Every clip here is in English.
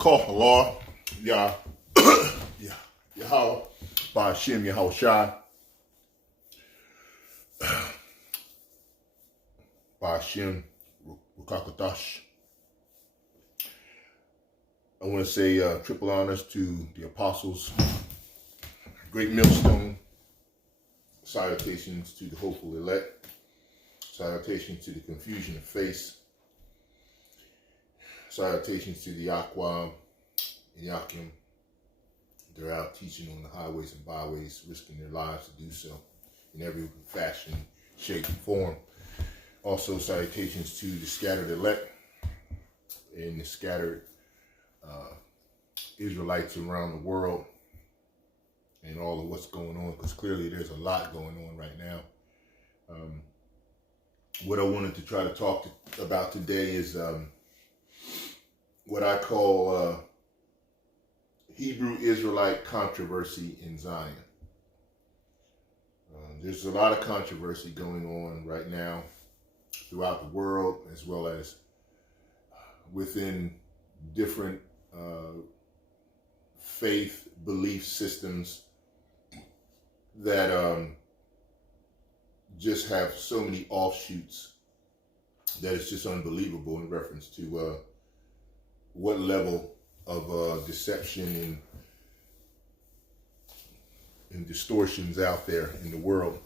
Call Allah, Yah, Yahawah, BAHASAM, YAHAWSHI, BAHASAM, Rukakatash. I want to say triple honors to the apostles, great millstone, salutations to the hopeful elect, salutations to the confusion of face, salutations to the YAHAWAH and Yakim. They're out teaching on the highways and byways, risking their lives to do so in every fashion, shape, and form. Also, salutations to the scattered elect and the scattered Israelites around the world and all of what's going on, because clearly there's a lot going on right now. What I wanted to try to talk about today is what I call Hebrew Israelite controversy in Zion. There's a lot of controversy going on right now throughout the world, as well as within different faith belief systems that just have so many offshoots that it's just unbelievable in reference to what level of deception and distortions out there in the world.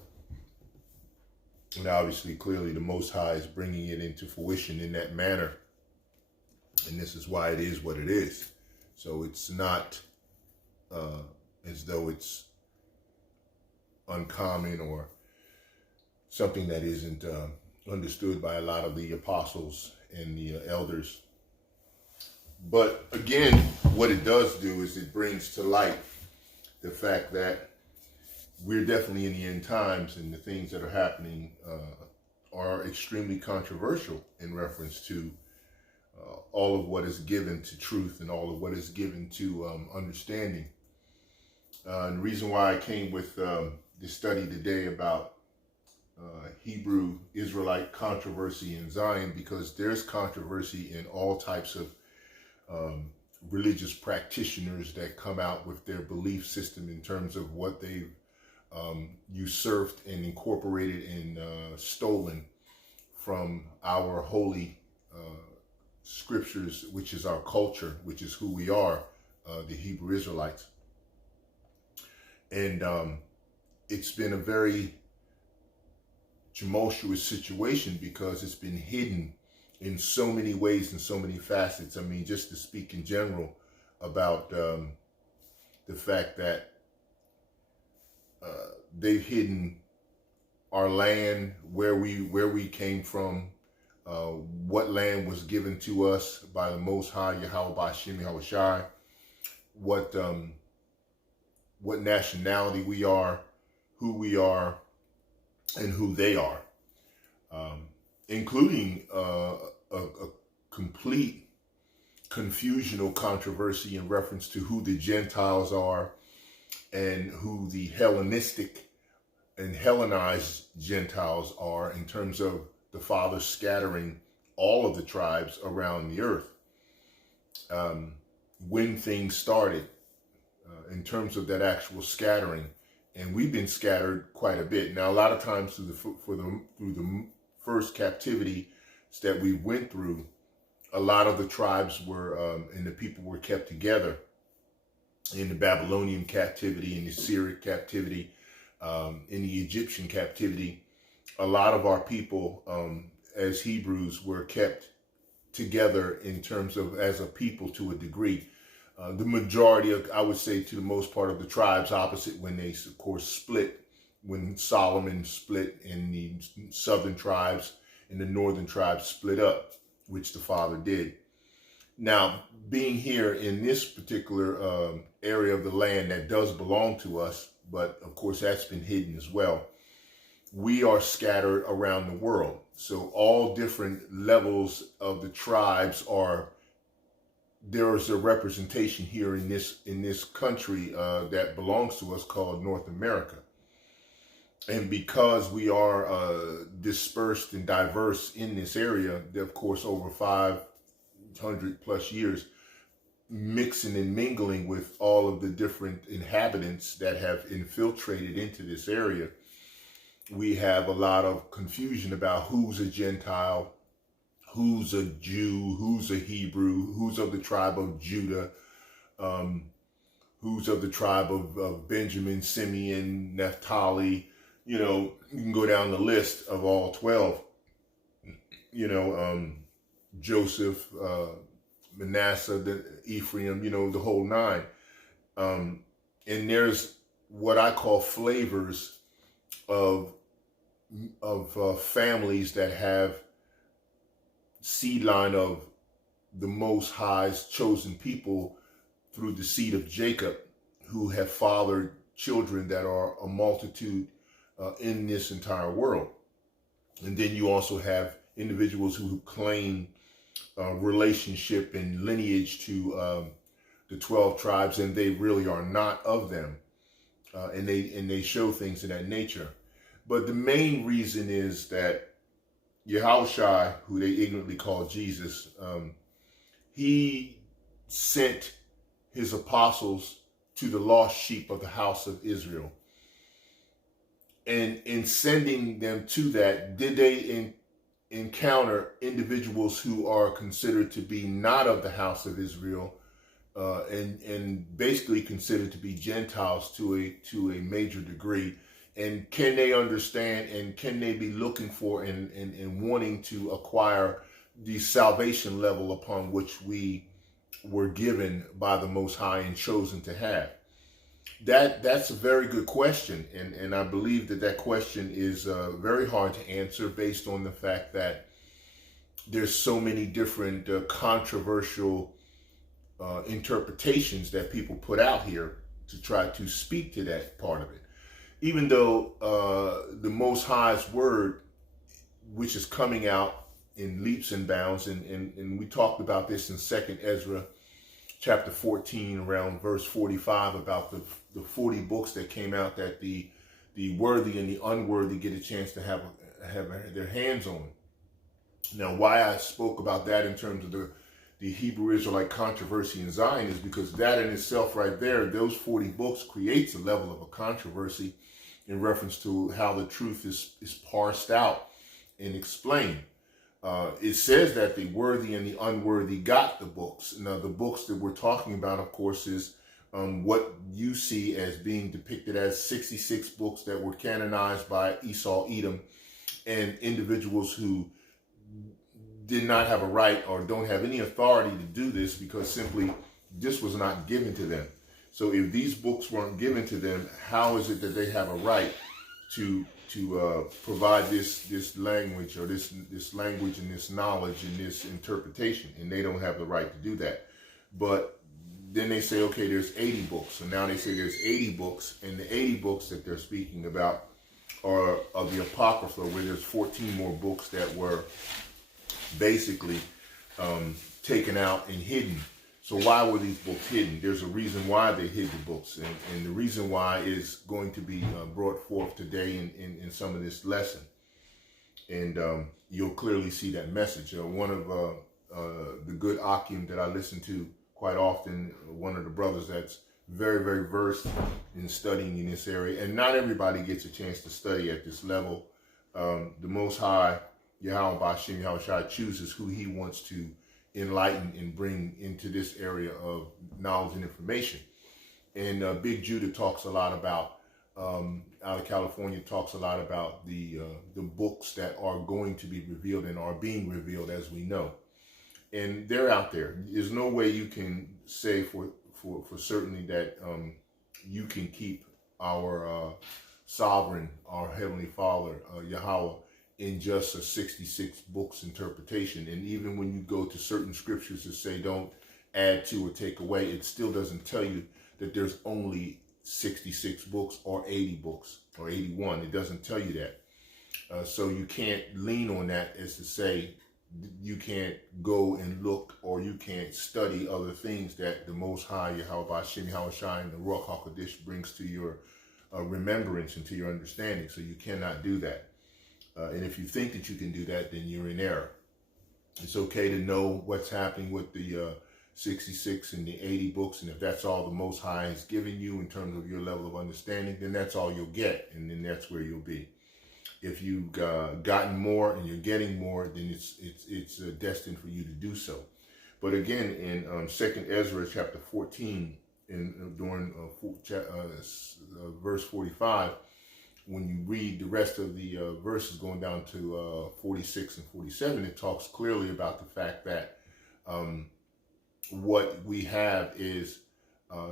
And obviously, clearly, the Most High is bringing it into fruition in that manner. And this is why it is what it is. So it's not as though it's uncommon or something that isn't understood by a lot of the apostles and the elders. But again, what it does do is it brings to light the fact that we're definitely in the end times, and the things that are happening are extremely controversial in reference to all of what is given to truth and all of what is given to understanding. And the reason why I came with this study today about Hebrew Israelite controversy in Zion, because there's controversy in all types of religious practitioners that come out with their belief system in terms of what they've usurped and incorporated and stolen from our holy scriptures, which is our culture, which is who we are, the Hebrew Israelites. And it's been a very tumultuous situation because it's been hidden in so many ways and so many facets. I mean, just to speak in general about the fact that they've hidden our land, where we came from, what land was given to us by the Most High, YAHAWSHI, what nationality we are, who we are, and who they are, including a complete confusional controversy in reference to who the Gentiles are and who the Hellenistic and Hellenized Gentiles are, in terms of the Father scattering all of the tribes around the earth. When things started, in terms of that actual scattering, and we've been scattered quite a bit. Now, a lot of times through the first captivity that we went through, a lot of the tribes were and the people were kept together in the Babylonian captivity, in the Syrian captivity, in the Egyptian captivity. A lot of our people as Hebrews were kept together in terms of as a people to a degree. The majority of, I would say, to the most part of the tribes, opposite when they, of course, split, when Solomon split and the southern tribes and the northern tribes split up, which the Father did. Now, being here in this particular area of the land that does belong to us, but of course that's been hidden as well, we are scattered around the world. So all different levels of the tribes are, there is a representation here in this country that belongs to us, called North America. And because we are dispersed and diverse in this area, of course, over 500 plus years, mixing and mingling with all of the different inhabitants that have infiltrated into this area, we have a lot of confusion about who's a Gentile, who's a Jew, who's a Hebrew, who's of the tribe of Judah, who's of the tribe of Benjamin, Simeon, Naphtali. You know, you can go down the list of all 12, you know, Joseph, Manasseh, Ephraim, you know, the whole nine. And there's what I call flavors of families that have seed line of the Most High's chosen people through the seed of Jacob, who have fathered children that are a multitude in this entire world. And then you also have individuals who claim relationship and lineage to the 12 tribes, and they really are not of them. And they show things of that nature. But the main reason is that YAHAWSHI, who they ignorantly call Jesus, he sent his apostles to the lost sheep of the house of Israel. And in sending them to that, did they encounter individuals who are considered to be not of the house of Israel, and basically considered to be Gentiles to a major degree? And can they understand, and can they be looking for and wanting to acquire the salvation level upon which we were given by the Most High and chosen to have? That's a very good question, and I believe that question is very hard to answer based on the fact that there's so many different controversial interpretations that people put out here to try to speak to that part of it. Even though the Most High's word, which is coming out in leaps and bounds, and we talked about this in 2nd Ezra chapter 14 around verse 45 about the 40 books that came out that the worthy and the unworthy get a chance to have their hands on. Now, why I spoke about that in terms of the Hebrew Israelite controversy in Zion is because that in itself right there, those 40 books creates a level of a controversy in reference to how the truth is parsed out and explained. It says that the worthy and the unworthy got the books. Now, the books that we're talking about, of course, is what you see as being depicted as 66 books that were canonized by Esau, Edom, and individuals who did not have a right or don't have any authority to do this because simply this was not given to them. So if these books weren't given to them, how is it that they have a right to provide this language or this language and this knowledge and this interpretation? And they don't have the right to do that. But then they say, okay, there's 80 books. So now they say there's 80 books, and the 80 books that they're speaking about are of the Apocrypha, where there's 14 more books that were basically taken out and hidden. So why were these books hidden? There's a reason why they hid the books, and the reason why is going to be brought forth today in some of this lesson. And you'll clearly see that message. One of the good Akim that I listen to quite often, one of the brothers that's very, very versed in studying in this area, and not everybody gets a chance to study at this level. The Most High, YAHAWAH, chooses who he wants to enlighten and bring into this area of knowledge and information. And Big Judah talks a lot about, out of California, talks a lot about the books that are going to be revealed and are being revealed as we know. And they're out there. There's no way you can say for certainty that you can keep our sovereign, our Heavenly Father, Yahweh, in just a 66 books interpretation. And even when you go to certain scriptures that say don't add to or take away, it still doesn't tell you that there's only 66 books or 80 books or 81. It doesn't tell you that. So you can't lean on that as to say you can't go and look or you can't study other things that the Most High, YAHAWSHI, and the Ruach HaKodesh brings to your remembrance and to your understanding. So you cannot do that. And if you think that you can do that, then you're in error. It's okay to know what's happening with the 66 and the 80 books, and if that's all the Most High has given you in terms of your level of understanding, then that's all you'll get, and then that's where you'll be. If you've gotten more and you're getting more, then it's destined for you to do so. But again, in 2nd Ezra chapter 14, during verse 45, when you read the rest of the verses going down to 46 and 47, it talks clearly about the fact that what we have is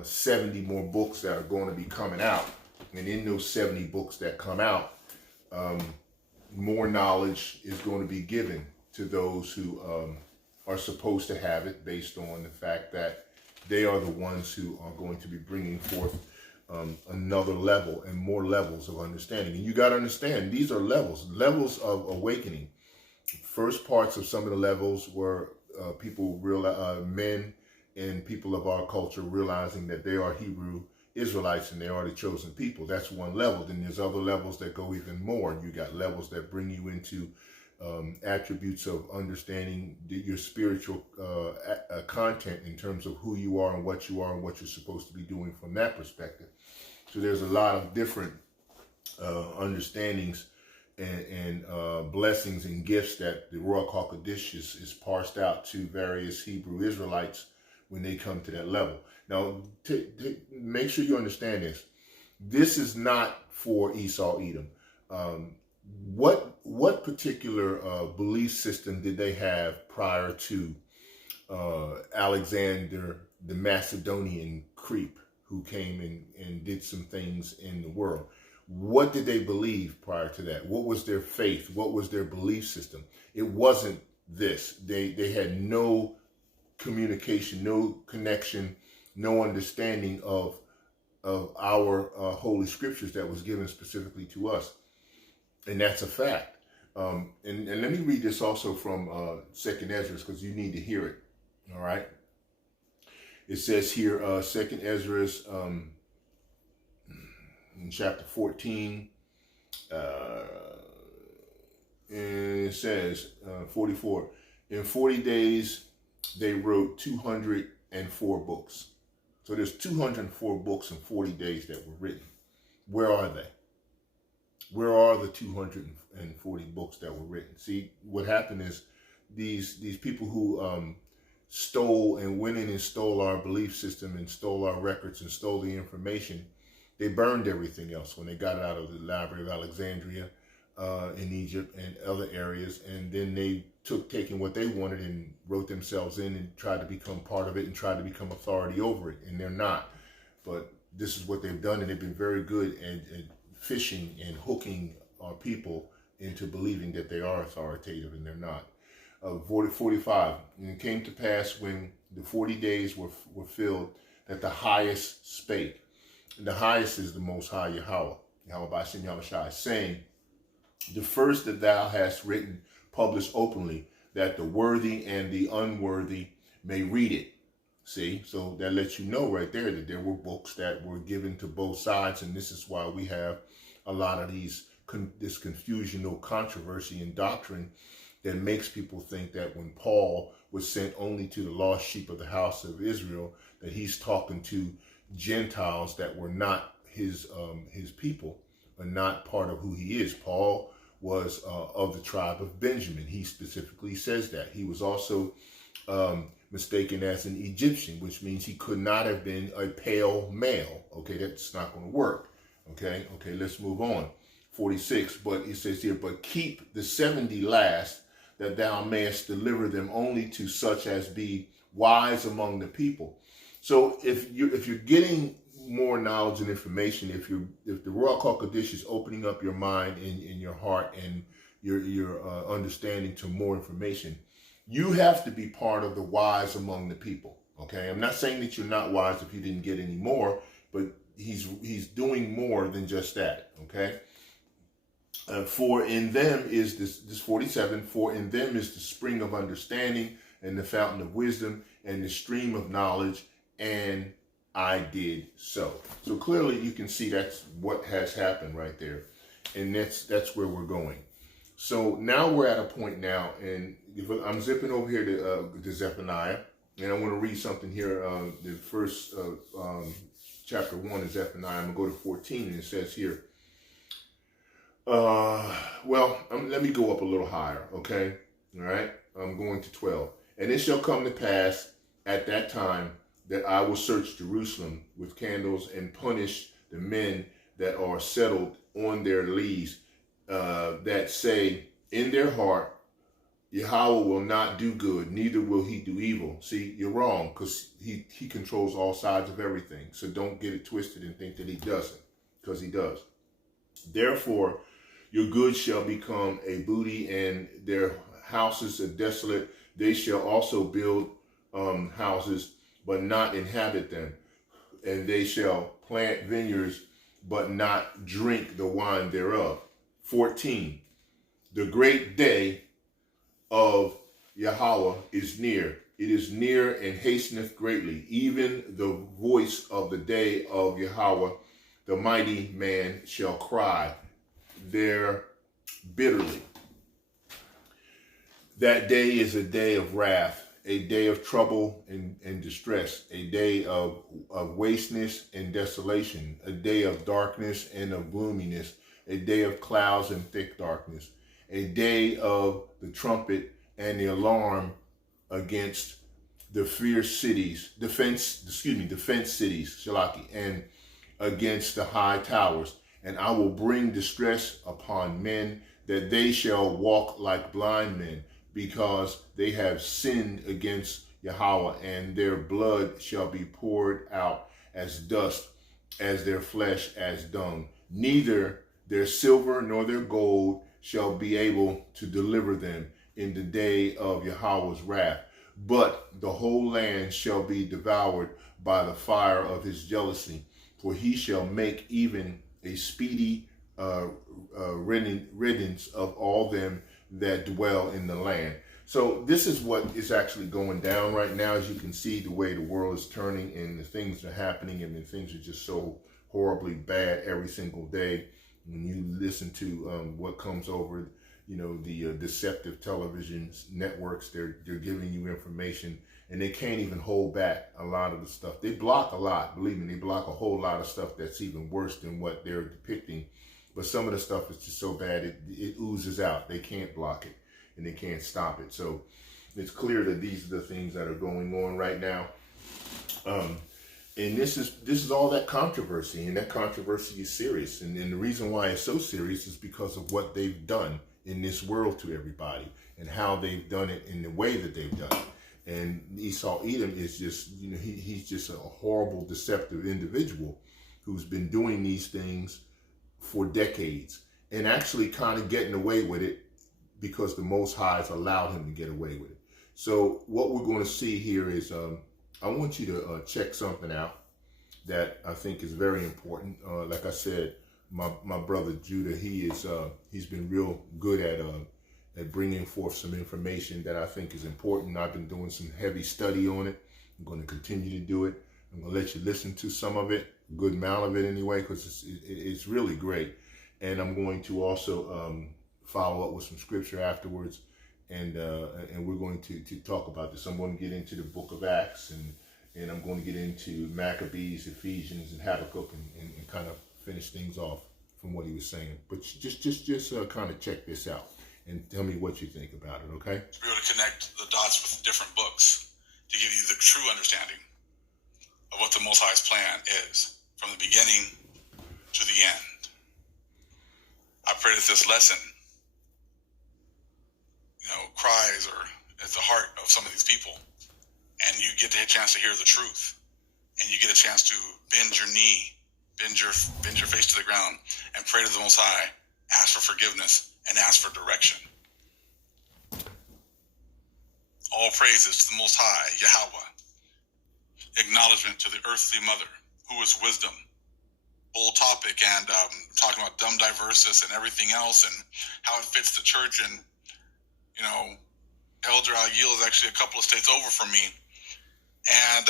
70 more books that are going to be coming out. And in those 70 books that come out, more knowledge is going to be given to those who are supposed to have it, based on the fact that they are the ones who are going to be bringing forth another level and more levels of understanding. And you got to understand, these are levels of awakening. First parts of some of the levels were people men and people of our culture realizing that they are Hebrew Israelites and they are the chosen people. That's one level. Then there's other levels that go even more. You got levels that bring you into attributes of understanding your spiritual content in terms of who you are and what you're supposed to be doing from that perspective. So there's a lot of different understandings and blessings and gifts that the Ruach HaKodesh is parsed out to various Hebrew Israelites when they come to that level. Now, make sure you understand this. This is not for Esau, Edom. What particular belief system did they have prior to Alexander the Macedonian creep, who came and did some things in the world? What did they believe prior to that? What was their faith? What was their belief system? It wasn't this. They had no communication, no connection, no understanding of our holy scriptures that was given specifically to us. And that's a fact. And let me read this also from 2nd Ezra, because you need to hear it. All right. It says here, 2nd Ezra in chapter 14, and it says 44, in 40 days they wrote 204 books. So there's 204 books in 40 days that were written. Where are they? Where are the 240 books that were written? See, what happened is these people who stole and went in and stole our belief system and stole our records and stole the information, they burned everything else when they got it out of the Library of Alexandria in Egypt and other areas. And then they taking what they wanted and wrote themselves in and tried to become part of it and tried to become authority over it. And they're not. But this is what they've done, and they've been very good at fishing and hooking our people into believing that they are authoritative, and they're not. 45, and it came to pass when the 40 days were filled that the highest spake. And the highest is the Most High YAHAWAH, BAHASAM, YAHAWSHI, saying, the first that thou hast written, publish openly, that the worthy and the unworthy may read it. See, so that lets you know right there that there were books that were given to both sides, and this is why we have a lot of this confusion or controversy in doctrine that makes people think that when Paul was sent only to the lost sheep of the house of Israel, that he's talking to Gentiles that were not his people, or not part of who he is. Paul was of the tribe of Benjamin. He specifically says that. He was also mistaken as an Egyptian, which means he could not have been a pale male. Okay, that's not going to work. Okay, let's move on. 46, but it says here, but keep the 70 last, that thou mayest deliver them only to such as be wise among the people. So if you're getting more knowledge and information, if the Ruach HaKodesh is opening up your mind and your heart and your understanding to more information, you have to be part of the wise among the people. Okay, I'm not saying that you're not wise if you didn't get any more, but he's doing more than just that. Okay. For in them is this 47, for in them is the spring of understanding and the fountain of wisdom and the stream of knowledge, and I did so. So clearly you can see that's what has happened right there. And that's where we're going. So now we're at a point now, and if I'm zipping over here to Zephaniah, And I want to read something here. The first chapter 1 is Zephaniah. I'm going to go to 14, and it says here, let me go up a little higher, okay? All right? I'm going to 12. And it shall come to pass at that time that I will search Jerusalem with candles and punish the men that are settled on their lees, that say in their heart, Yahweh will not do good, neither will he do evil. See, you're wrong, because he controls all sides of everything. So don't get it twisted and think that he doesn't, because he does. Therefore, your goods shall become a booty, and their houses are desolate. They shall also build houses, but not inhabit them. And they shall plant vineyards, but not drink the wine thereof. 14. The great day of Yahawah is near. It is near and hasteneth greatly. Even the voice of the day of Yahawah, the mighty man, shall cry there bitterly. That day is a day of wrath, a day of trouble and distress, a day of wasteness and desolation, a day of darkness and of gloominess, a day of clouds and thick darkness, a day of the trumpet and the alarm against the fierce cities, defense cities, Shalaki, and against the high towers. And I will bring distress upon men, that they shall walk like blind men, because they have sinned against Yahawah, and their blood shall be poured out as dust, as their flesh as dung. Neither their silver nor their gold shall be able to deliver them in the day of Yahawah's wrath. But the whole land shall be devoured by the fire of his jealousy, for he shall make even a speedy riddance of all them that dwell in the land. So this is what is actually going down right now. As you can see, the way the world is turning and the things are happening, and the things are just so horribly bad every single day. When you listen to what comes over, the deceptive television networks, they're giving you information, and they can't even hold back a lot of the stuff. They block a lot, believe me, they block a whole lot of stuff that's even worse than what they're depicting. But some of the stuff is just so bad, it oozes out. They can't block it, and they can't stop it. So it's clear that these are the things that are going on right now. And this is all that controversy, and that controversy is serious. And the reason why it's so serious is because of what they've done in this world to everybody, and how they've done it in the way that they've done it. And Esau Edom is just, he's just a horrible, deceptive individual who's been doing these things for decades, and actually kind of getting away with it because the Most High has allowed him to get away with it. So what we're going to see here is, I want you to check something out that I think is very important. Like I said, my brother Judah, he's been real good at bringing forth some information that I think is important. I've been doing some heavy study on it. I'm going to continue to do it. I'm going to let you listen to some of it, a good amount of it anyway, because it's really great. And I'm going to also follow up with some scripture afterwards, and we're going to talk about this. I'm going to get into the book of Acts, and I'm going to get into Maccabees, Ephesians, and Habakkuk, and kind of finish things off from what he was saying. But just kind of check this out and tell me what you think about it, okay? To be able to connect the dots with different books to give you the true understanding of what the Most High's plan is from the beginning to the end. I pray that this lesson, cries or at the heart of some of these people, and you get a chance to hear the truth, and you get a chance to bend your knee, bend your face to the ground, and pray to the Most High, ask for forgiveness, and ask for direction. All praises to the Most High, Yahawah. Acknowledgement to the earthly mother, who is wisdom. Old topic, and talking about dumb diversus and everything else, and how it fits the church. And Elder Al-Yil is actually a couple of states over from me, and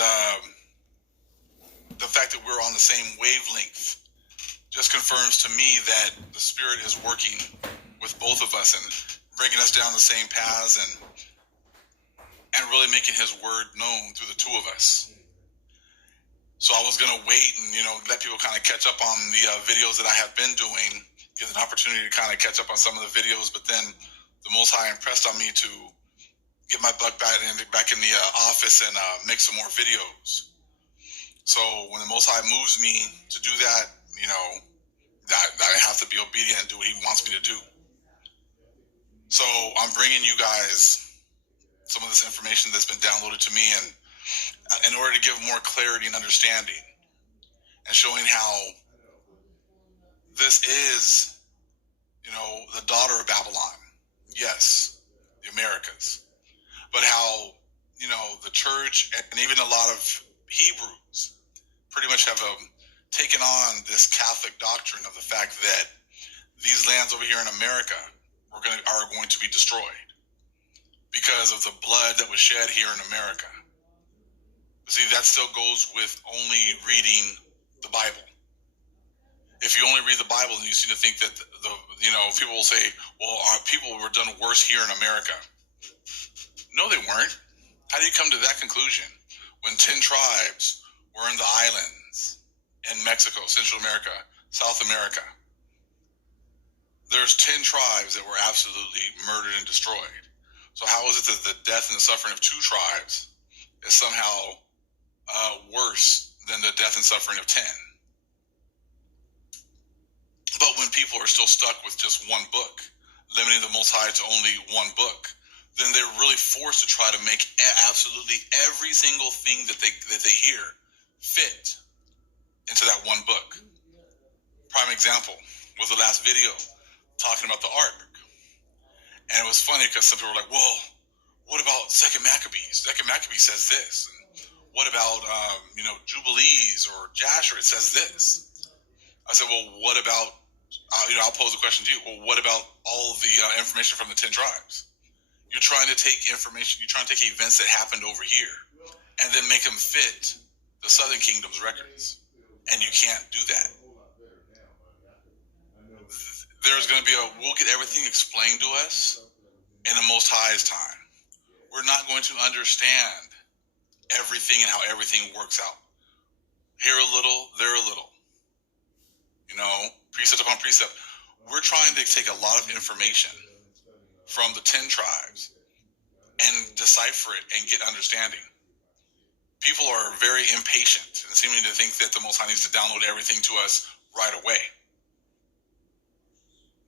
the fact that we're on the same wavelength just confirms to me that the Spirit is working with both of us and bringing us down the same paths. And and really making his word known through the two of us. So I was going to wait and, let people kind of catch up on the videos that I have been doing, give an opportunity to kind of catch up on some of the videos, but then the Most High impressed on me to get my butt back in the office and make some more videos. So when the Most High moves me to do that, that I have to be obedient and do what he wants me to do. So I'm bringing you guys some of this information that's been downloaded to me, and in order to give more clarity and understanding, and showing how this is, the daughter of Babylon. Yes, the Americas. But how, the church and even a lot of Hebrews pretty much have taken on this Catholic doctrine of the fact that these lands over here in America are going to be destroyed because of the blood that was shed here in America. But see, that still goes with only reading the Bible. If you only read the Bible, then you seem to think that people will say, well, our people were done worse here in America. No, they weren't. How do you come to that conclusion when 10 tribes were in the islands in Mexico, Central America, South America? There's 10 tribes that were absolutely murdered and destroyed. So how is it that the death and the suffering of 2 tribes is somehow worse than the death and suffering of 10? But when people are still stuck with just one book, limiting the Most High to only one book, then they're really forced to try to make absolutely every single thing that they hear fit into that one book. Prime example was the last video talking about the ark. And it was funny because some people were like, well, what about Second Maccabees? Second Maccabees says this. And what about, Jubilees or Jasher? It says this. I said, well, what about, I'll pose the question to you. Well, what about all the information from the 10 tribes? You're trying to take information, you're trying to take events that happened over here and then make them fit the Southern Kingdom's records. And you can't do that. There's going to be we'll get everything explained to us in the Most High's time. We're not going to understand everything and how everything works out. Here a little, there a little. Precept upon precept. We're trying to take a lot of information from the 10 tribes and decipher it and get understanding. People are very impatient and seeming to think that the Most High needs to download everything to us right away.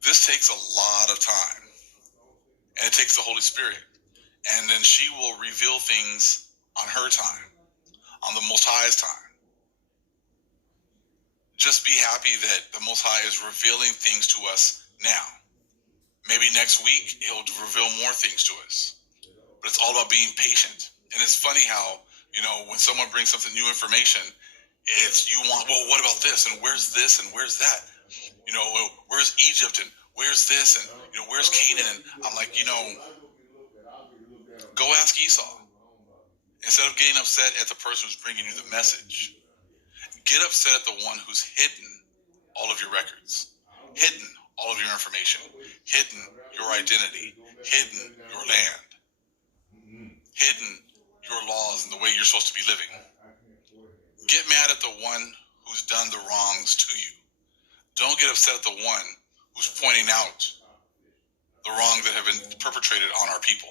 This takes a lot of time, and it takes the Holy Spirit, and then she will reveal things on her time, on the Most High's time. Just be happy that the Most High is revealing things to us now. Maybe next week he'll reveal more things to us. But it's all about being patient. And it's funny how, when someone brings something new information, it's you want, well, what about this? And where's this? And where's that? Where's Egypt? And where's this? And, where's Canaan? And I'm like, go ask Esau. Instead of getting upset at the person who's bringing you the message, get upset at the one who's hidden all of your records, hidden all of your information, hidden your identity, hidden your land, hidden your laws and the way you're supposed to be living. Get mad at the one who's done the wrongs to you. Don't get upset at the one who's pointing out the wrong that have been perpetrated on our people.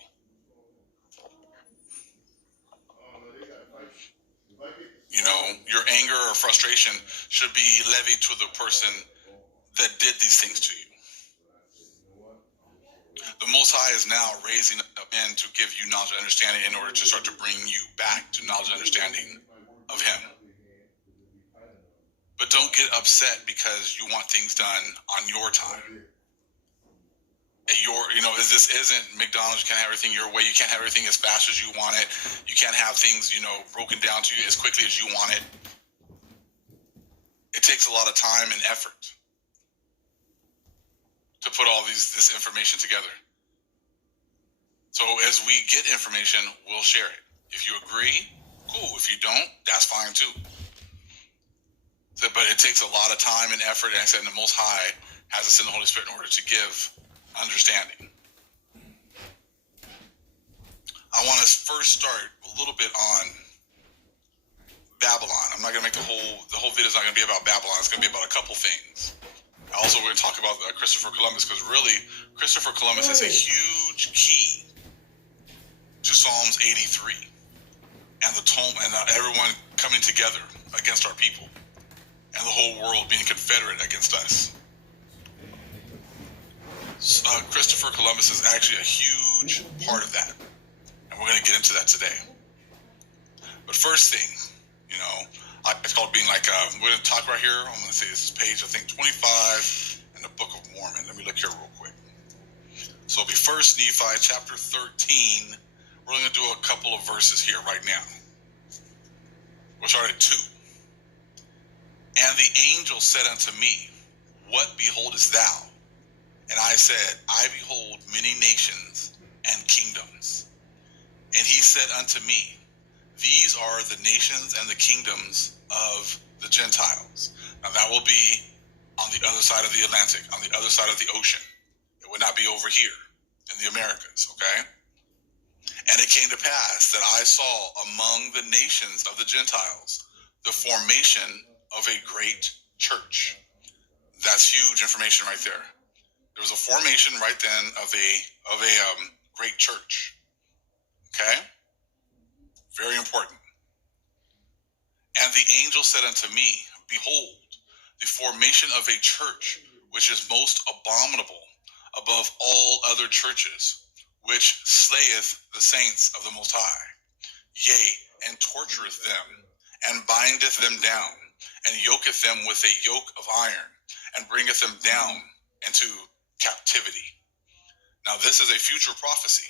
Your anger or frustration should be levied to the person that did these things to you. The Most High is now raising up men to give you knowledge and understanding in order to start to bring you back to knowledge and understanding of Him. But don't get upset because you want things done on your time. This isn't McDonald's. You can't have everything your way. You can't have everything as fast as you want it. You can't have things, broken down to you as quickly as you want it. It takes a lot of time and effort to put all this information together. So as we get information, we'll share it. If you agree, cool. If you don't, that's fine too. But it takes a lot of time and effort, and I said the Most High has us in the Holy Spirit in order to give understanding. I want to first start a little bit on Babylon. I'm not going to make the whole video is not going to be about Babylon. It's going to be about a couple things. Also, we're going to talk about Christopher Columbus, because really, Christopher Columbus is a huge key to Psalms 83 and the tome and everyone coming together against our people and the whole world being confederate against us. Christopher Columbus is actually a huge part of that, and we're going to get into that today. But first thing, you know, it's called being like, we're going to talk right here. I'm going to say this is page, I think, 25 in the Book of Mormon. Let me look here real quick. So it'll be 1 Nephi chapter 13. We're going to do a couple of verses here right now. We'll start at 2. And the angel said unto me, What beholdest thou? And I said, I behold many nations and kingdoms. And he said unto me, These are the nations and the kingdoms of the Gentiles. Now that will be on the other side of the Atlantic, on the other side of the ocean. It would not be over here in the Americas, okay? And it came to pass that I saw among the nations of the Gentiles the formation of a great church. That's huge information right there. There was a formation right then of a great church. Okay? Very important. And the angel said unto me, Behold, the formation of a church, which is most abominable above all other churches, which slayeth the saints of the Most High, yea, and tortureth them, and bindeth them down, and yoketh them with a yoke of iron, and bringeth them down into captivity. Now this is a future prophecy.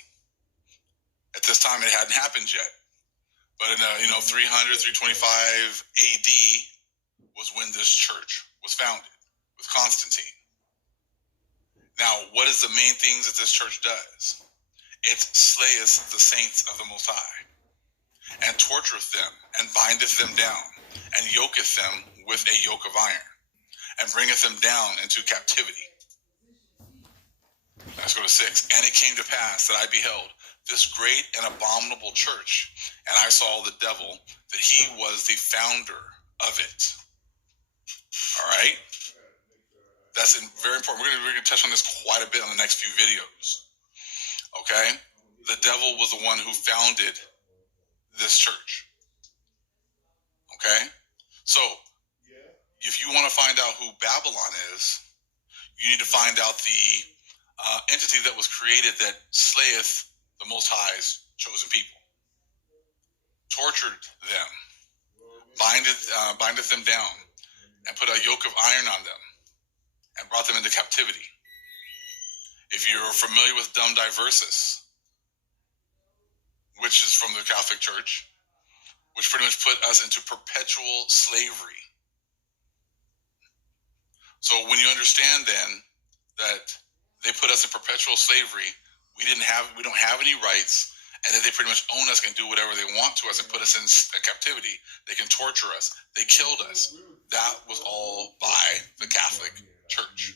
At this time it hadn't happened yet. But in 300, 325 AD was when this church was founded with Constantine. Now, what is the main things that this church does? It slayeth the saints of the Most High, and tortureth them, and bindeth them down, and yoketh them with a yoke of iron, and bringeth them down into captivity. Let's go to 6. And it came to pass that I beheld this great and abominable church, and I saw the devil, that he was the founder of it. All right? That's very important. We're going to touch on this quite a bit on the next few videos. Okay? The devil was the one who founded this church. Okay? So, if you want to find out who Babylon is, you need to find out the entity that was created that slayeth the Most High's chosen people, tortured them, bindeth them down, and put a yoke of iron on them, and brought them into captivity. If you're familiar with Dum Diversus, which is from the Catholic Church, which pretty much put us into perpetual slavery. So when you understand then that they put us in perpetual slavery, we don't have any rights, and that they pretty much own us, can do whatever they want to us, and put us in captivity. They can torture us. They killed us. That was all by the Catholic Church.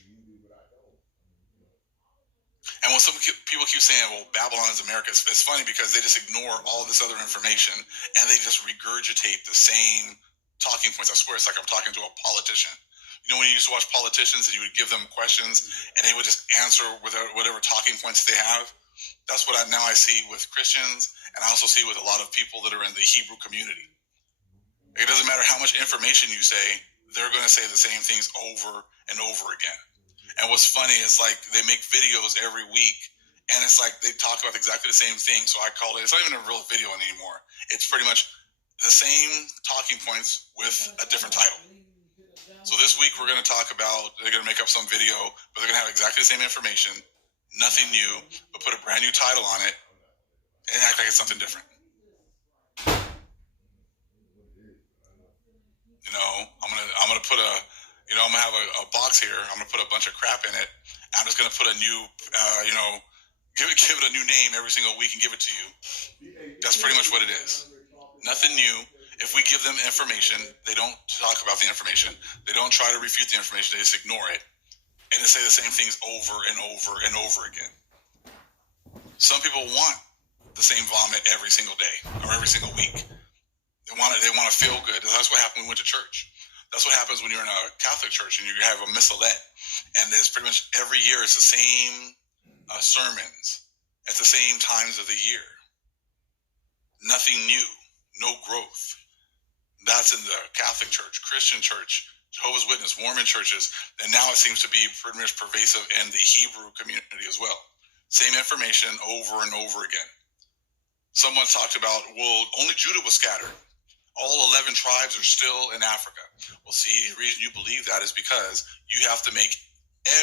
And when some people keep saying, well, Babylon is America, it's funny because they just ignore all this other information, and they just regurgitate the same talking points. I swear it's like I'm talking to a politician. You know, when you used to watch politicians and you would give them questions and they would just answer with whatever talking points they have? That's what I see with Christians, and I also see with a lot of people that are in the Hebrew community. It doesn't matter how much information you say, they're going to say the same things over and over again. And what's funny is, like, they make videos every week, and it's like they talk about exactly the same thing. So I call it's not even a real video anymore. It's pretty much the same talking points with a different title. So this week we're going to talk about, they're going to make up some video, but they're going to have exactly the same information, nothing new, but put a brand new title on it and act like it's something different. You know, I'm gonna put I'm gonna have a box here. I'm gonna put a bunch of crap in it. I'm just gonna put a new, give it a new name every single week and give it to you. That's pretty much what it is. Nothing new. If we give them information, they don't talk about the information. They don't try to refute the information. They just ignore it, and they say the same things over and over and over again. Some people want the same vomit every single day or every single week. They want to feel good. That's what happened when we went to church. That's what happens when you're in a Catholic church and you have a missalette, and there's pretty much every year it's the same sermons at the same times of the year. Nothing new, no growth. That's in the Catholic Church, Christian Church, Jehovah's Witness, Mormon churches, and now it seems to be pretty much pervasive in the Hebrew community as well. Same information over and over again. Someone talked about, well, only Judah was scattered. All 11 tribes are still in Africa. Well, see, the reason you believe that is because you have to make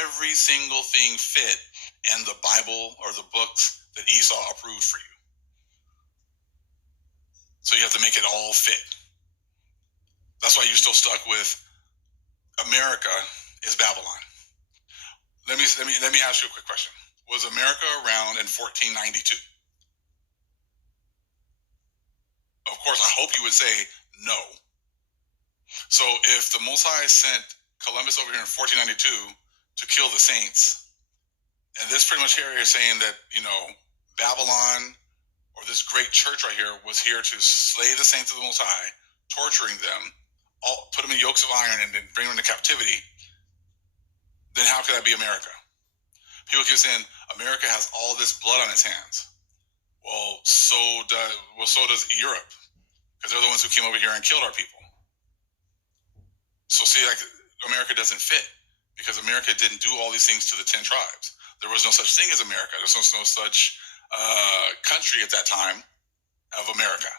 every single thing fit in the Bible or the books that Esau approved for you. So you have to make it all fit. That's why you're still stuck with America is Babylon. Let me ask you a quick question. Was America around in 1492? Of course, I hope you would say no. So if the Most High sent Columbus over here in 1492 to kill the saints, and this pretty much here is saying that, Babylon or this great church right here was here to slay the saints of the Most High, torturing them, put them in yokes of iron and then bring them into captivity, then how could that be America? People keep saying America has all this blood on its hands. Well, so does Europe, because they're the ones who came over here and killed our people. So see, like, America doesn't fit because America didn't do all these things to the 10 tribes. There was no such thing as America. There was no such country at that time of America.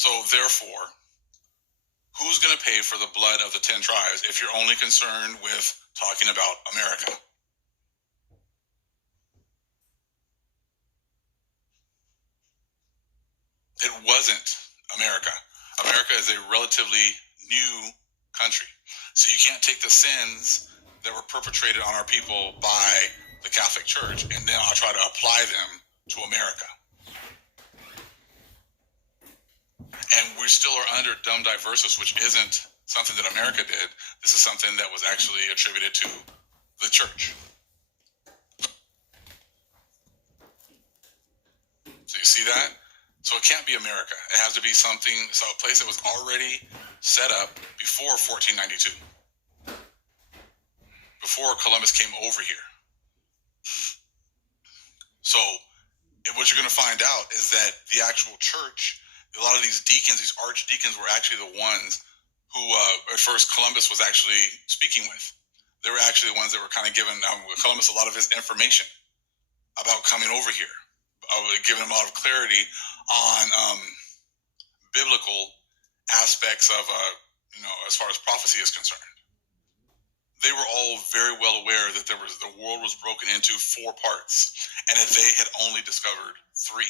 So therefore, who's going to pay for the blood of the 10 tribes if you're only concerned with talking about America? It wasn't America. America is a relatively new country. So you can't take the sins that were perpetrated on our people by the Catholic Church and then I'll try to apply them to America. And we still are under Dum Diversus, which isn't something that America did. This is something that was actually attributed to the church. So you see that? So it can't be America. It has to be a place that was already set up before 1492. Before Columbus came over here. So what you're going to find out is that the actual church, a lot of these deacons, these archdeacons were actually the ones who at first Columbus was actually speaking with. They were actually the ones that were kind of giving Columbus a lot of his information about coming over here. Giving him a lot of clarity on biblical aspects of, as far as prophecy is concerned. They were all very well aware that the world was broken into 4 parts, and that they had only discovered 3.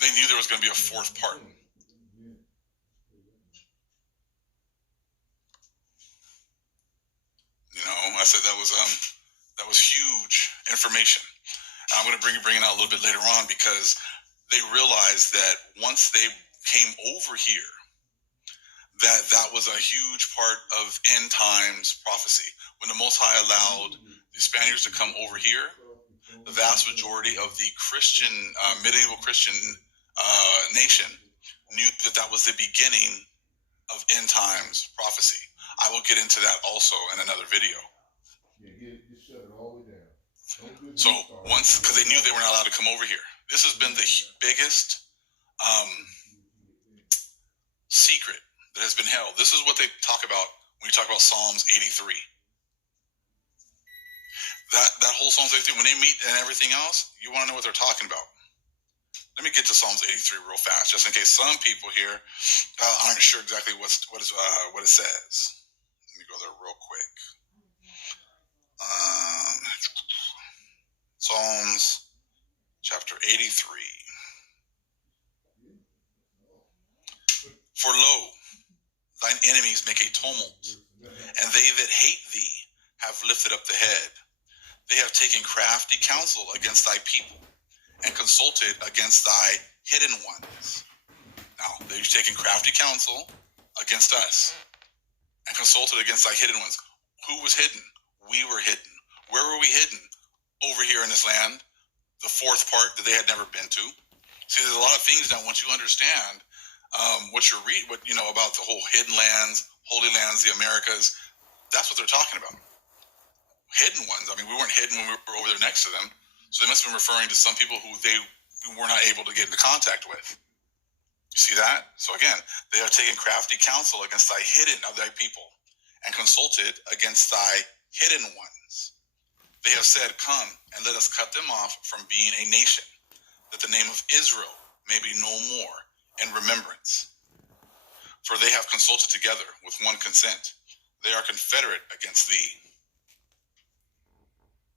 They knew there was going to be a 4th part. I said that was huge information. I'm going to bring it out a little bit later on because they realized that once they came over here, that was a huge part of end times prophecy. When the Most High allowed the Spaniards to come over here, the vast majority of the Christian, medieval Christian nation knew that was the beginning of end times prophecy. I will get into that also in another video. So because they knew they were not allowed to come over here. This has been the biggest secret that has been held. This is what they talk about when you talk about Psalms 83. That whole Psalms 83, when they meet and everything else, you want to know what they're talking about. Let me get to Psalms 83 real fast, just in case some people here aren't sure exactly what it says. Let me go there real quick. Psalms chapter 83. For lo, thine enemies make a tumult, and they that hate thee have lifted up the head. They have taken crafty counsel against thy people, and consulted against thy hidden ones. Now, they've taken crafty counsel against us, and consulted against thy hidden ones. Who was hidden? We were hidden. Where were we hidden? Over here in this land. the fourth part that they had never been to. See, there's a lot of things now. Once you understand what you're reading, what you know about the whole hidden lands, holy lands, the Americas, that's what they're talking about. Hidden ones. I mean, we weren't hidden when we were over there next to them, so they must have been referring to some people who they were not able to get into contact with. You see that? So again, they have taken crafty counsel against thy hidden of thy people, and consulted against thy hidden ones. They have said, come and let us cut them off from being a nation, that the name of Israel may be no more in remembrance. For they have consulted together with one consent. They are confederate against thee.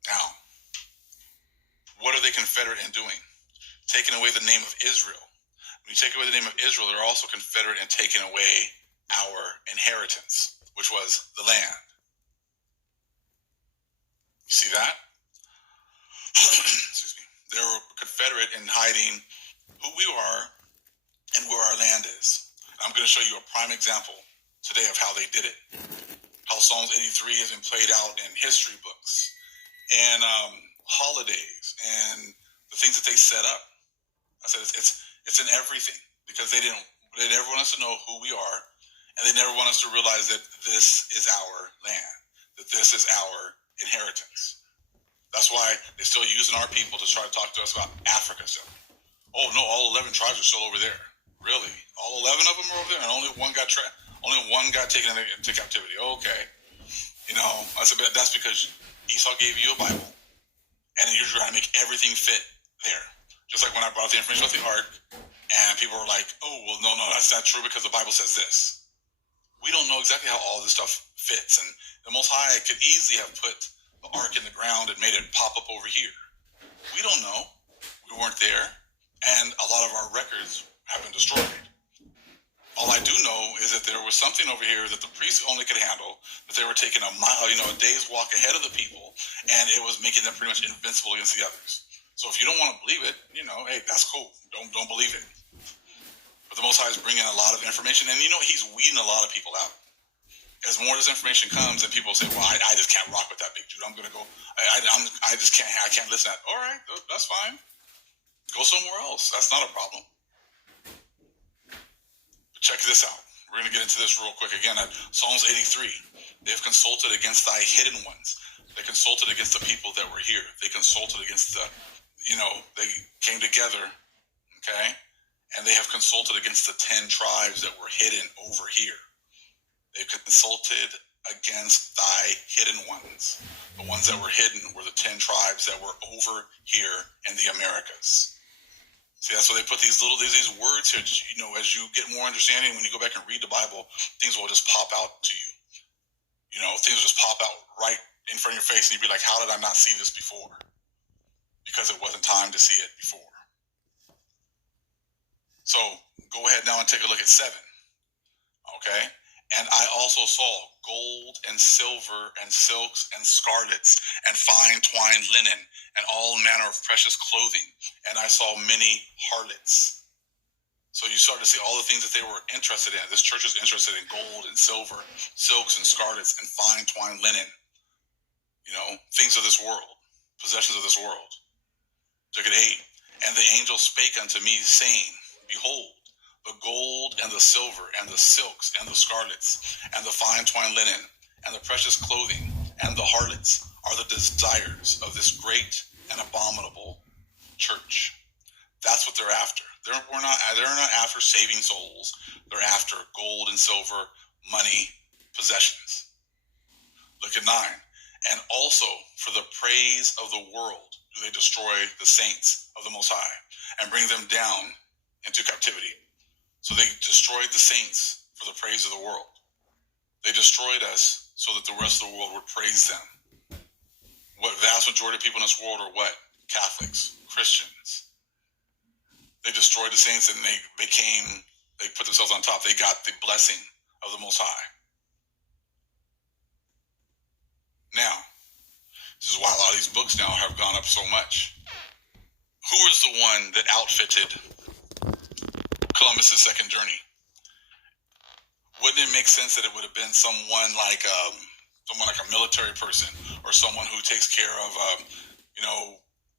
Now, what are they confederate in doing? Taking away the name of Israel. When you take away the name of Israel, they're also confederate in taking away our inheritance, which was the land. You see that? Excuse me. They're confederate in hiding who we are and where our land is. I'm going to show you a prime example today of how they did it. How Psalms 83 has been played out in history books and holidays and the things that they set up. I said it's in everything, because they never want us to know who we are, and they never want us to realize that this is our land, that this is our inheritance. That's why they're still using our people to try to talk to us about Africa still. Oh no, all 11 tribes are still over there. Really? All 11 of them are over there, and only one got taken into captivity. Okay. You know, I said, but that's because Esau gave you a Bible, and then you're trying to make everything fit there. Just like when I brought the information about the ark, and people were like, oh, well, no, that's not true because the Bible says this. We don't know exactly how all this stuff fits, and the Most High could easily have put the ark in the ground and made it pop up over here. We don't know. We weren't there, and a lot of our records have been destroyed. All I do know is that there was something over here that the priests only could handle, that they were taking a mile, a day's walk ahead of the people, and it was making them pretty much invincible against the others. So if you don't want to believe it, hey, that's cool. Don't believe it. But the Most High is bringing a lot of information, and he's weeding a lot of people out. As more of this information comes, and people say, well, I just can't rock with that big dude. I'm going to go, I just can't, I can't listen to that. All right, that's fine. Go somewhere else. That's not a problem. But check this out. We're going to get into this real quick again. At Psalms 83, they have consulted against thy hidden ones. They consulted against the people that were here. They consulted against the, they came together, okay? And they have consulted against the 10 tribes that were hidden over here. They've consulted against thy hidden ones. The ones that were hidden were the 10 tribes that were over here in the Americas. See, that's why they put these words here. As you get more understanding, when you go back and read the Bible, things will just pop out to you. Things will just pop out right in front of your face, and you'd be like, how did I not see this before? Because it wasn't time to see it before. So go ahead now and take a look at 7. Okay? And I also saw gold and silver and silks and scarlets and fine twined linen and all manner of precious clothing. And I saw many harlots. So you start to see all the things that they were interested in. This church is interested in gold and silver, silks and scarlets and fine twined linen. Things of this world, possessions of this world. Look at 8. And the angel spake unto me, saying, behold, the gold and the silver and the silks and the scarlets and the fine twined linen and the precious clothing and the harlots are the desires of this great and abominable church. That's what they're after. They're not after saving souls. They're after gold and silver, money, possessions. Look at 9. And also for the praise of the world do they destroy the saints of the Most High and bring them down into captivity. So they destroyed the saints for the praise of the world. They destroyed us so that the rest of the world would praise them. What vast majority of people in this world are what? Catholics, Christians. They destroyed the saints and they put themselves on top. They got the blessing of the Most High. Now, this is why a lot of these books now have gone up so much. Who was the one that outfitted Columbus's second journey? Wouldn't it make sense that it would have been someone like a military person or someone who takes care of,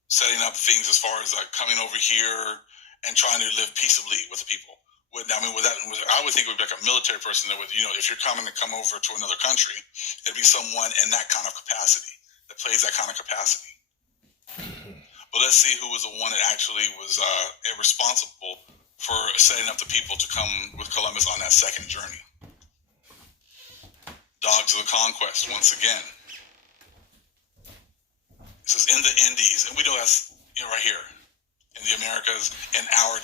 setting up things as far as like coming over here and trying to live peaceably with the people. I would think it would be like a military person that would, if you're coming to come over to another country, it'd be someone in that kind of capacity, that plays that kind of capacity. But let's see who was the one that actually was responsible for setting up the people to come with Columbus on that second journey. Dogs of the Conquest, once again. It says in the Indies, and we know that's right here in the Americas, in our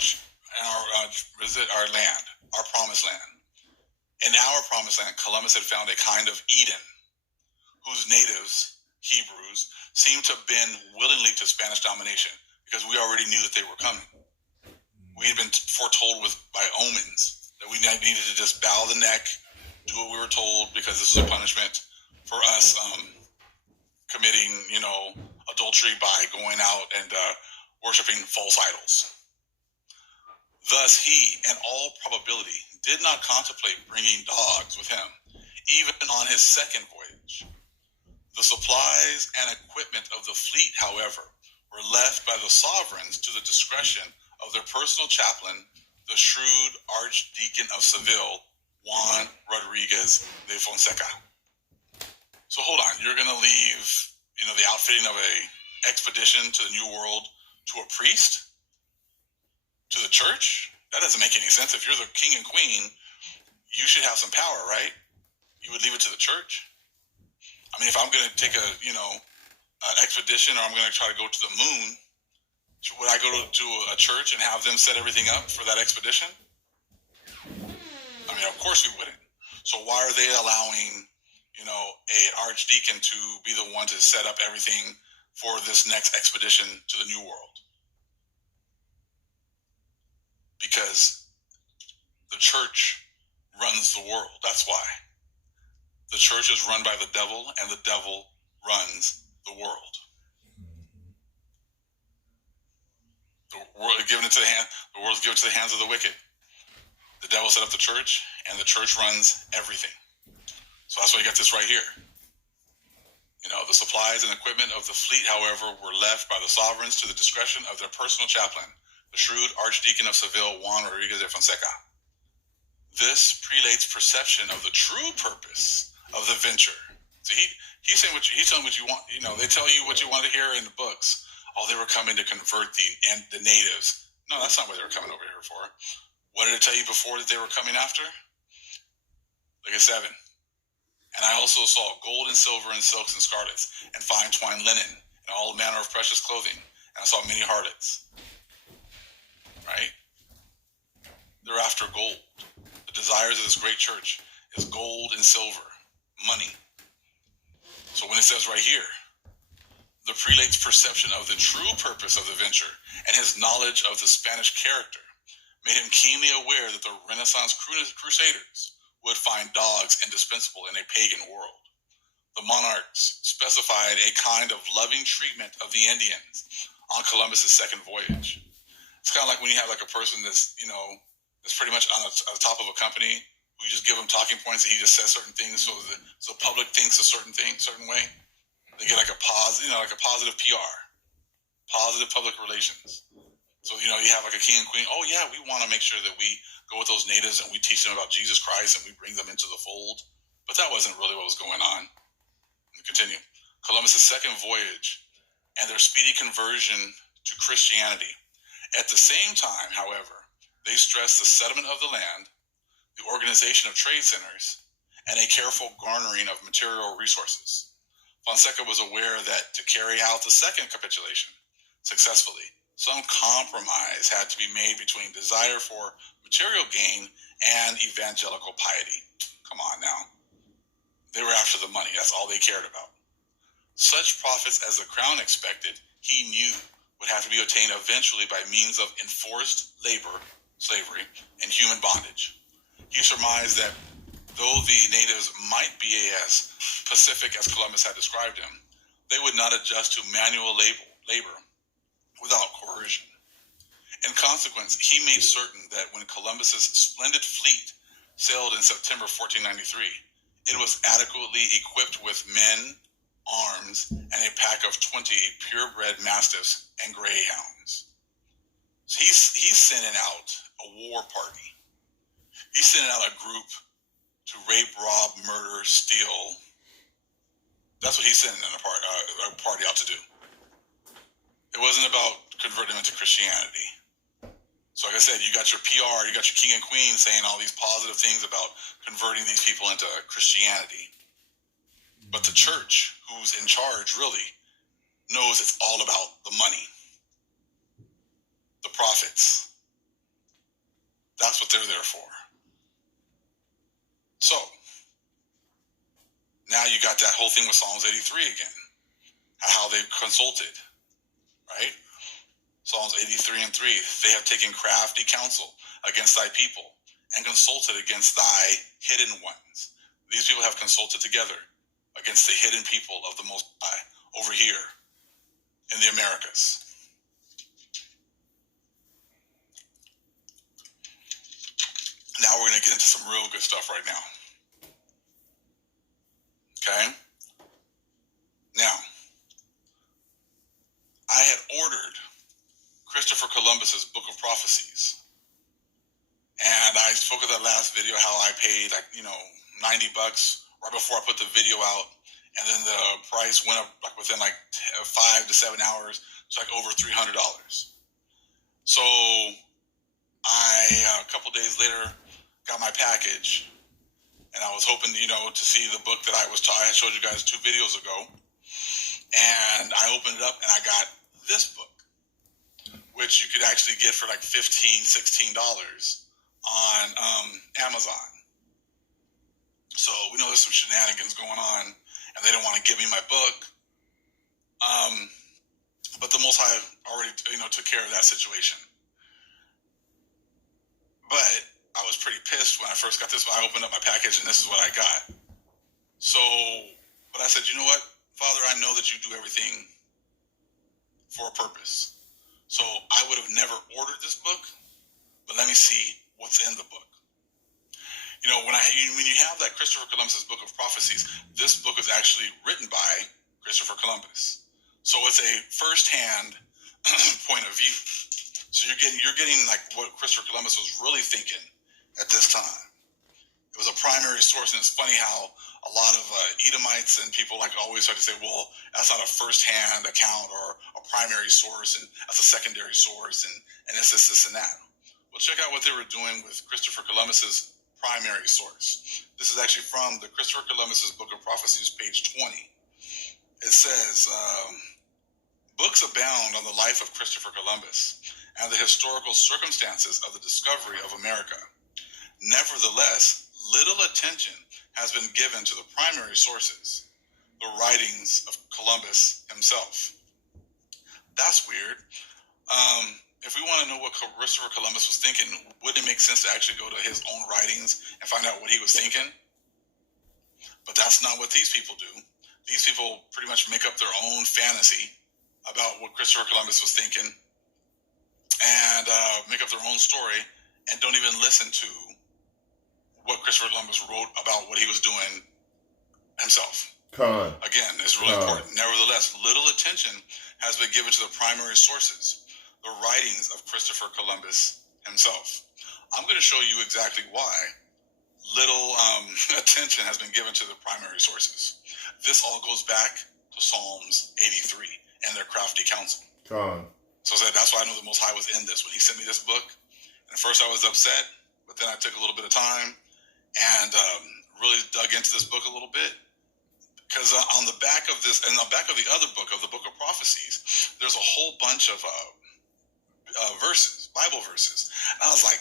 land, our promised land. In our promised land, Columbus had found a kind of Eden, whose natives, Hebrews, seemed to bend willingly to Spanish domination because we already knew that they were coming. We had been foretold by omens that we needed to just bow the neck, do what we were told, because this is a punishment for us committing, adultery by going out and worshiping false idols. Thus, he, in all probability, did not contemplate bringing dogs with him, even on his second voyage. The supplies and equipment of the fleet, however, were left by the sovereigns to the discretion of their personal chaplain, the shrewd Archdeacon of Seville, Juan Rodriguez de Fonseca. So hold on, you're going to leave, the outfitting of a expedition to the New World to a priest? To the church? That doesn't make any sense. If you're the king and queen, you should have some power, right? You would leave it to the church? I mean, if I'm going to take an expedition, or I'm going to try to go to the moon, would I go to a church and have them set everything up for that expedition? I mean, of course we wouldn't. So why are they allowing, an archdeacon to be the one to set up everything for this next expedition to the New World? Because the church runs the world. That's why. The church is run by the devil, and the devil runs the world. The world is given into the hand. The world is given to the hands of the wicked. The devil set up the church, and the church runs everything. So that's why you got this right here. The supplies and equipment of the fleet, however, were left by the sovereigns to the discretion of their personal chaplain, the shrewd Archdeacon of Seville, Juan Rodriguez de Fonseca. This prelate's perception of the true purpose of the venture. So he's saying he's telling what you want. They tell you what you want to hear in the books. Oh, they were coming to convert the natives. No, that's not what they were coming over here for. What did it tell you before that they were coming after? Look at 7. And I also saw gold and silver and silks and scarlets and fine twined linen and all manner of precious clothing. And I saw many harlots. Right? They're after gold. The desires of this great church is gold and silver, money. So when it says right here, the prelate's perception of the true purpose of the venture and his knowledge of the Spanish character made him keenly aware that the Renaissance crusaders would find dogs indispensable in a pagan world. The monarchs specified a kind of loving treatment of the Indians on Columbus's second voyage. It's kind of like when you have like a person that's, that's pretty much on the top of a company, who you just give him talking points and he just says certain things so the public thinks a certain way. They get like a positive PR, positive public relations. So, you have like a king and queen. Oh, yeah, we want to make sure that we go with those natives and we teach them about Jesus Christ and we bring them into the fold. But that wasn't really what was going on. We continue. Columbus's second voyage and their speedy conversion to Christianity. At the same time, however, they stressed the settlement of the land, the organization of trade centers, and a careful garnering of material resources. Fonseca was aware that to carry out the second capitulation successfully, some compromise had to be made between desire for material gain and evangelical piety. Come on now. They were after the money. That's all they cared about. Such profits as the crown expected, he knew, would have to be obtained eventually by means of enforced labor, slavery, and human bondage. He surmised that though the natives might be as pacific as Columbus had described them, they would not adjust to manual labor without coercion. In consequence, he made certain that when Columbus's splendid fleet sailed in September 1493, it was adequately equipped with men, arms, and a pack of 20 purebred mastiffs and greyhounds. So he's sending out a war party. He's sending out a group to rape, rob, murder, steal. That's what he's sending a party out to do. It wasn't about converting them into Christianity. So like I said, you got your PR, you got your king and queen saying all these positive things about converting these people into Christianity. But the church, who's in charge really, knows it's all about the money. The profits. That's what they're there for. So, now you got that whole thing with Psalms 83 again. How they consulted, right? Psalms 83 and 3. They have taken crafty counsel against thy people and consulted against thy hidden ones. These people have consulted together against the hidden people of the Most High over here in the Americas. Now we're going to get into some real good stuff right now. Okay? Now, I had ordered Christopher Columbus's Book of Prophecies. And I spoke of that last video, how I paid $90 right before I put the video out. And then the price went up within 5 to 7 hours. It's over $300. So I, a couple days later, got my package. And I was hoping, to see the book that I showed you guys 2 videos ago. And I opened it up and I got this book, which you could actually get for $15, $16 on Amazon. So we know there's some shenanigans going on, and they don't want to give me my book. But the Most High already, took care of that situation. But I was pretty pissed when I first got this. I opened up my package, and this is what I got. So, but I said, you know what, Father, I know that you do everything for a purpose. So I would have never ordered this book, but let me see what's in the book. When you have that Christopher Columbus's Book of Prophecies, this book is actually written by Christopher Columbus. So it's a first-hand point of view. So you're getting what Christopher Columbus was really thinking at this time. It was a primary source, and it's funny how a lot of Edomites and people always try to say, well, that's not a first-hand account or a primary source, and that's a secondary source, and this, and that. Well, check out what they were doing with Christopher Columbus's primary source. This is actually from the Christopher Columbus's Book of Prophecies, page 20. It says, books abound on the life of Christopher Columbus and the historical circumstances of the discovery of America. Nevertheless, little attention has been given to the primary sources, the writings of Columbus himself. That's weird. If we want to know what Christopher Columbus was thinking, wouldn't it make sense to actually go to his own writings and find out what he was thinking? But that's not what these people do. These people pretty much make up their own fantasy about what Christopher Columbus was thinking and make up their own story and don't even listen to what Christopher Columbus wrote about what he was doing himself. Again, it's really important. Nevertheless, little attention has been given to the primary sources, the writings of Christopher Columbus himself. I'm going to show you exactly why little attention has been given to the primary sources. This all goes back to Psalms 83 and their crafty counsel. So that's why I know the Most High was in this. When he sent me this book, and at first I was upset, but then I took a little bit of time and really dug into this book a little bit. Because on the back of this, and the back of the other book, of the Book of Prophecies, there's a whole bunch of verses, Bible verses. And I was like,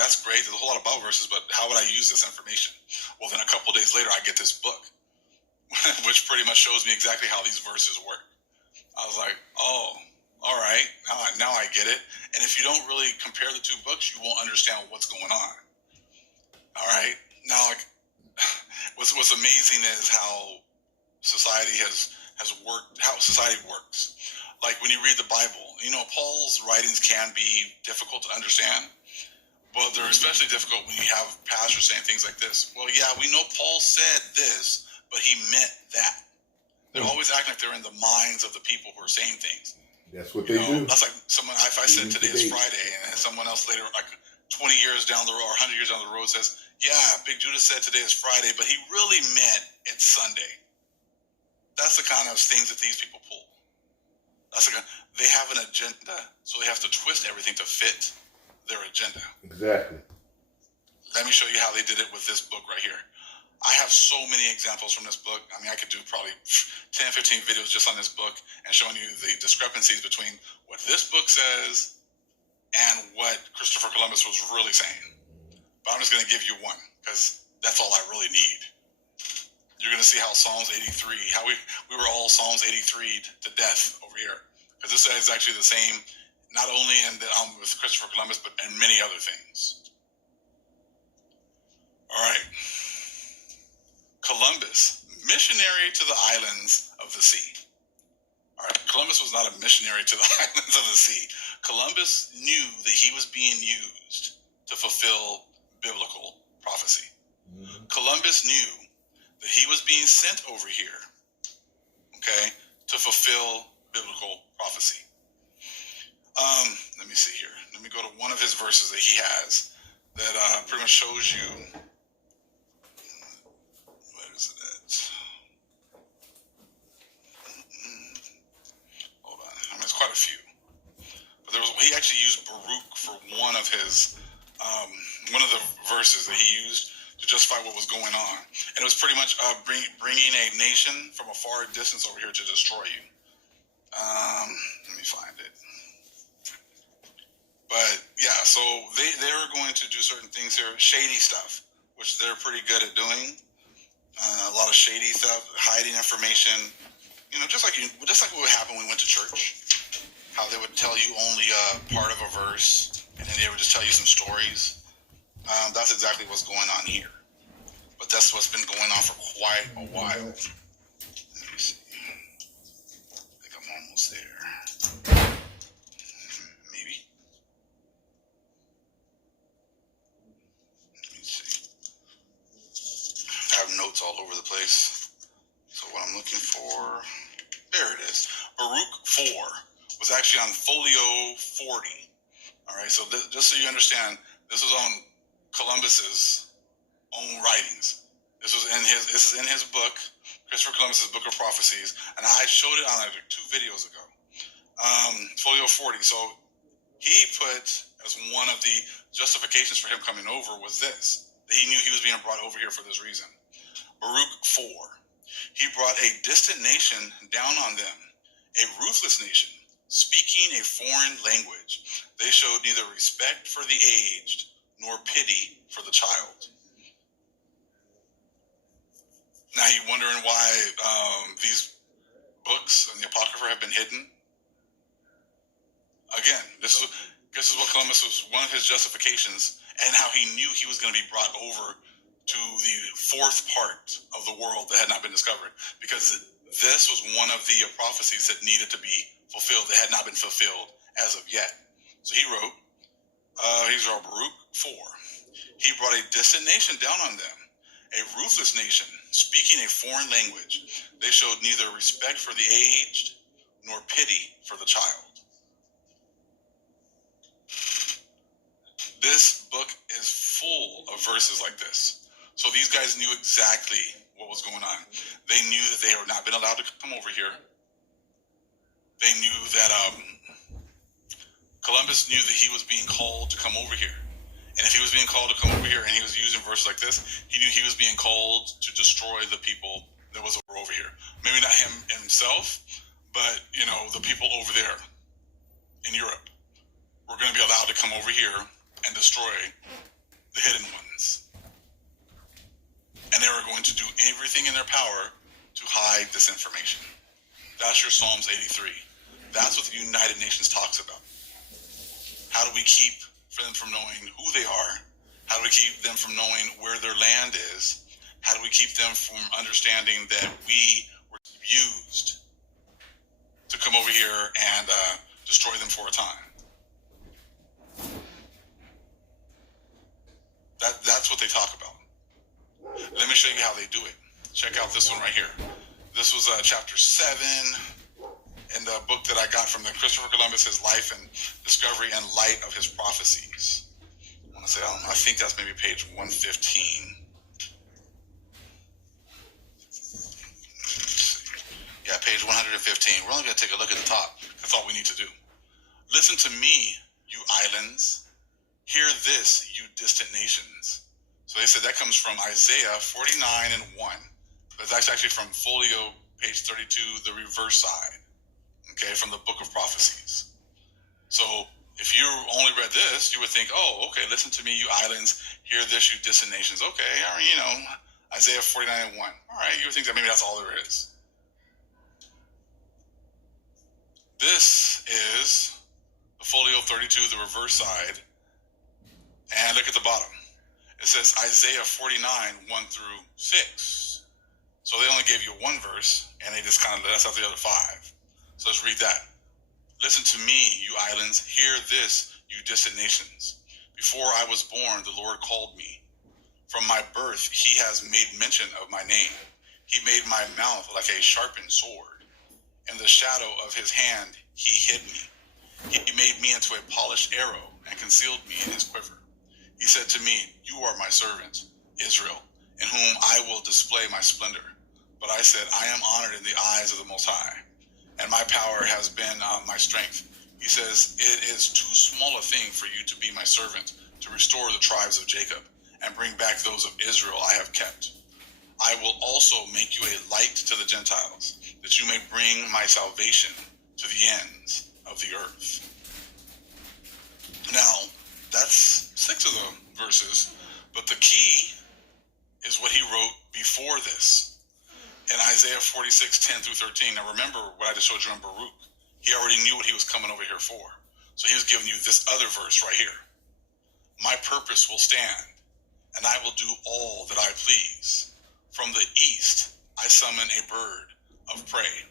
that's great. There's a whole lot of Bible verses, but how would I use this information? Well, then a couple days later, I get this book, which pretty much shows me exactly how these verses work. I was like, oh, all right, now I get it. And if you don't really compare the 2 books, you won't understand what's going on. All right, now what's amazing is how society has worked, how society works. Like when you read the Bible, Paul's writings can be difficult to understand, but they're especially difficult when you have pastors saying things like this. Well, yeah, we know Paul said this, but he meant that. They're always acting like they're in the minds of the people who are saying things. That's what they do. That's like someone, if I said today is Friday, and someone else later, like 20 years down the road or 100 years down the road says, yeah, Big Judah said today is Friday, but he really meant it's Sunday. That's the kind of things that these people pull. They have an agenda, so they have to twist everything to fit their agenda. Exactly. Let me show you how they did it with this book right here. I have so many examples from this book. I mean, I could do probably 10, 15 videos just on this book and showing you the discrepancies between what this book says and what Christopher Columbus was really saying. But I'm just going to give you one because that's all I really need. You're going to see how Psalms 83, how we were all Psalms 83 to death over here. Because this is actually the same, not only in with Christopher Columbus, but in many other things. All right. Columbus, missionary to the islands of the sea. All right, Columbus was not a missionary to the islands of the sea. Columbus knew that he was being used to fulfill biblical prophecy. Columbus knew that he was being sent over here, okay, to fulfill biblical prophecy. Let me see here. Let me go to one of his verses that he has that pretty much shows you. Hold on. I mean, it's quite a few. But he actually used Baruch for one of the verses that he used to justify what was going on. And it was pretty much bringing a nation from a far distance over here to destroy you. Let me find it. But yeah, so they're going to do certain things here, shady stuff, which they're pretty good at doing. A lot of shady stuff, hiding information. Just like what would happen when we went to church. How they would tell you only part of a verse, and then they would just tell you some stories. That's exactly what's going on here. But that's what's been going on for quite a while. Let me see. I think I'm almost there. Maybe. Let me see. I have notes all over the place. So what I'm looking for, there it is. Baruch 4 was actually on folio 40. All right, so just so you understand, this was on Columbus's own writings. This is in his book, Christopher Columbus's Book of Prophecies, and I showed it on like 2 videos ago. Folio 40. So he put as one of the justifications for him coming over was this, that he knew he was being brought over here for this reason. Baruch 4. He brought a distant nation down on them, a ruthless nation, speaking a foreign language. They showed neither respect for the aged nor pity for the child. Now you're wondering why these books and the Apocrypha have been hidden? Again, this is what Columbus was, one of his justifications, and how he knew he was going to be brought over to the 4th part of the world that had not been discovered, because this was one of the prophecies that needed to be fulfilled, that had not been fulfilled as of yet. So he wrote, Baruch 4. He brought a distant nation down on them, a ruthless nation, speaking a foreign language. They showed neither respect for the aged nor pity for the child. This book is full of verses like this. So these guys knew exactly what was going on. They knew that they had not been allowed to come over here. They knew that Columbus knew that he was being called to come over here. And if he was being called to come over here and he was using verses like this, he knew he was being called to destroy the people that was over here. Maybe not him himself, but, the people over there in Europe were going to be allowed to come over here and destroy the hidden ones. And they were going to do everything in their power to hide this information. That's your Psalms 83. That's what the United Nations talks about. How do we keep them from knowing who they are? How do we keep them from knowing where their land is? How do we keep them from understanding that we were used to come over here and destroy them for a time? That's what they talk about. Let me show you how they do it. Check out this one right here. This was chapter 7 in the book that I got from the Christopher Columbus, His Life and Discovery and Light of His Prophecies. I want to say, I think that's maybe page 115. Yeah, page 115. We're only going to take a look at the top. That's all we need to do. Listen to me, you islands. Hear this, you distant nations. So they said that comes from Isaiah 49 and 1. That's actually from Folio, page 32, the reverse side. Okay, from the book of prophecies. So if you only read this, you would think, oh, okay, listen to me, you islands. Hear this, you distant nations. Okay, I mean, you know, Isaiah 49 and 1. All right, you would think that maybe that's all there is. This is the Folio 32, the reverse side. And look at the bottom. It says Isaiah 49, 1 through 6. So they only gave you one verse, and they just kind of let us out the other 5. So let's read that. Listen to me, you islands. Hear this, you distant nations. Before I was born, the Lord called me. From my birth, he has made mention of my name. He made my mouth like a sharpened sword. In the shadow of his hand, he hid me. He made me into a polished arrow and concealed me in his quiver. He said to me, you are my servant, Israel, in whom I will display my splendor. But I said, I am honored in the eyes of the Most High, and my power has been my strength. He says, it is too small a thing for you to be my servant, to restore the tribes of Jacob, and bring back those of Israel I have kept. I will also make you a light to the Gentiles, that you may bring my salvation to the ends of the earth. Now, that's 6 of the verses, but the key is what he wrote before this. In Isaiah 46, 10 through 13. Now remember what I just showed you in Baruch. He already knew what he was coming over here for. So he was giving you this other verse right here. My purpose will stand, and I will do all that I please. From the east, I summon a bird of prey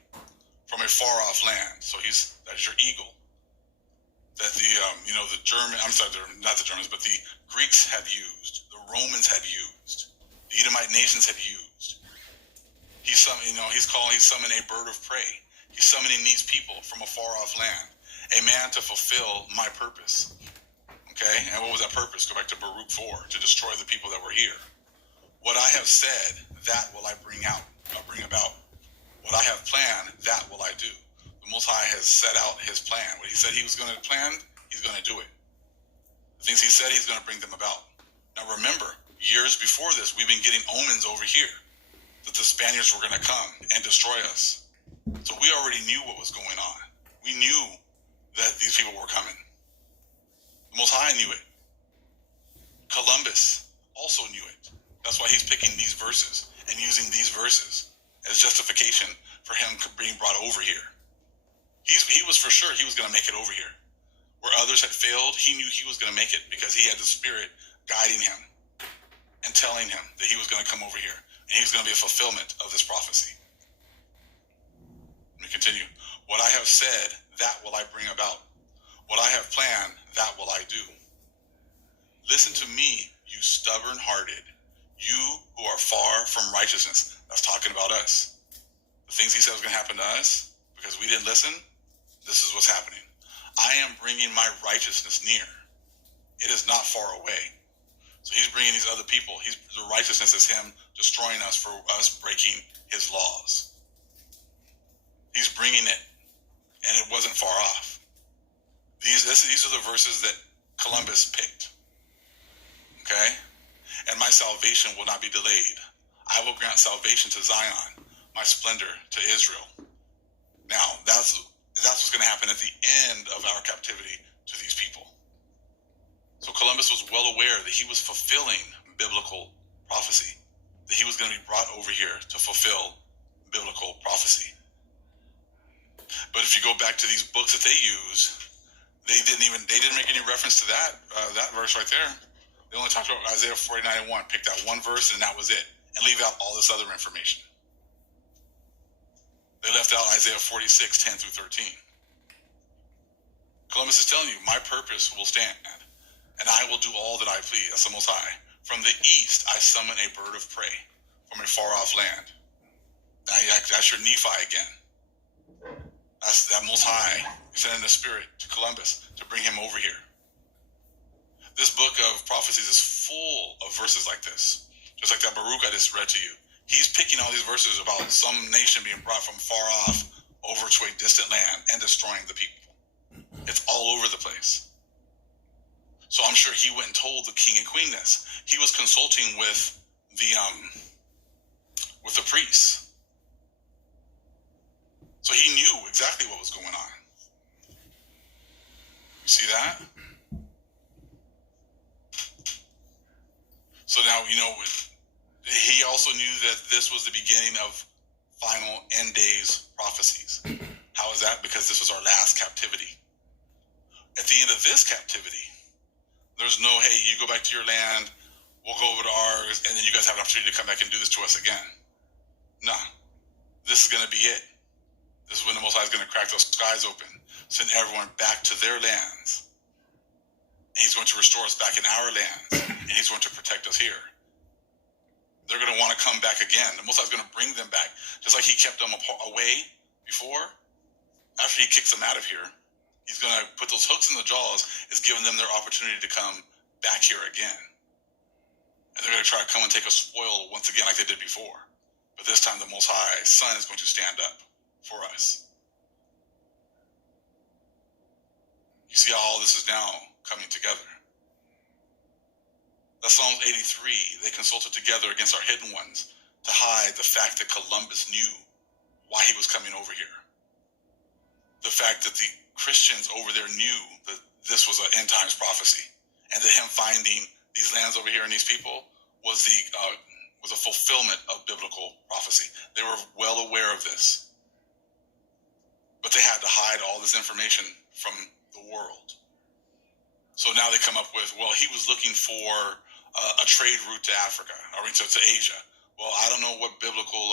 from a far-off land. So that's your eagle. That the German, I'm sorry, not the Germans, but the Greeks had used, the Romans had used, the Edomite nations had used. He's summoning a bird of prey. He's summoning these people from a far-off land, a man to fulfill my purpose. Okay, and what was that purpose? Go back to Baruch 4, to destroy the people that were here. What I have said, that will I bring about. What I have planned, that will I do. The Most High has set out his plan. What he said he was going to plan, he's going to do it. The things he said, he's going to bring them about. Now remember, years before this, we've been getting omens over here that the Spaniards were going to come and destroy us. So we already knew what was going on. We knew that these people were coming. The Most High knew it. Columbus also knew it. That's why he's picking these verses and using these verses as justification for him being brought over here. He was for sure he was going to make it over here. Where others had failed, he knew he was going to make it because he had the Spirit guiding him and telling him that he was going to come over here. And he was going to be a fulfillment of this prophecy. Let me continue. What I have said, that will I bring about. What I have planned, that will I do. Listen to me, you stubborn-hearted, you who are far from righteousness. That's talking about us. The things he said was going to happen to us, because we didn't listen, this is what's happening. I am bringing my righteousness near. It is not far away. So he's bringing these other people. The righteousness is him destroying us for us breaking his laws. He's bringing it, and it wasn't far off. These are the verses that Columbus picked. Okay? And my salvation will not be delayed. I will grant salvation to Zion, my splendor to Israel. Now, that's what's going to happen at the end of our captivity to these people. So Columbus was well aware that he was fulfilling biblical prophecy, that he was going to be brought over here to fulfill biblical prophecy. But if you go back to these books that they use, they didn't make any reference to that verse right there. They only talked about Isaiah 49:1, picked out one verse and that was it, and leave out all this other information. They left out Isaiah 46:10 through 13. Columbus is telling you, my purpose will stand, and I will do all that I please. That's the Most High. From the east, I summon a bird of prey from a far-off land. That's your Nephi again. That's that Most High sending the Spirit to Columbus to bring him over here. This book of prophecies is full of verses like this. Just like that Baruch I just read to you. He's picking all these verses about some nation being brought from far off over to a distant land and destroying the people. It's all over the place. So I'm sure he went and told the king and queen this. He was consulting with the priests. So he knew exactly what was going on. You see that? So now, he also knew that this was the beginning of final end days prophecies. How is that? Because this was our last captivity. At the end of this captivity, there's no, hey, you go back to your land, we'll go over to ours, and then you guys have an opportunity to come back and do this to us again. Nah, this is going to be it. This is when the Most High is going to crack those skies open, send everyone back to their lands. And he's going to restore us back in our lands, and he's going to protect us here. They're going to want to come back again. The Most High is going to bring them back, just like he kept them away before. After he kicks them out of here, he's going to put those hooks in the jaws, is giving them their opportunity to come back here again. And they're going to try to come and take a spoil once again like they did before. But this time the Most High Son is going to stand up for us. You see how all this is now coming together. That's Psalms 83. They consulted together against our hidden ones to hide the fact that Columbus knew why he was coming over here. The fact that the Christians over there knew that this was an end times prophecy, and that him finding these lands over here and these people was a fulfillment of biblical prophecy. They were well aware of this, but they had to hide all this information from the world. So now they come up with, well, he was looking for a trade route to Africa or to Asia. Well, I don't know what biblical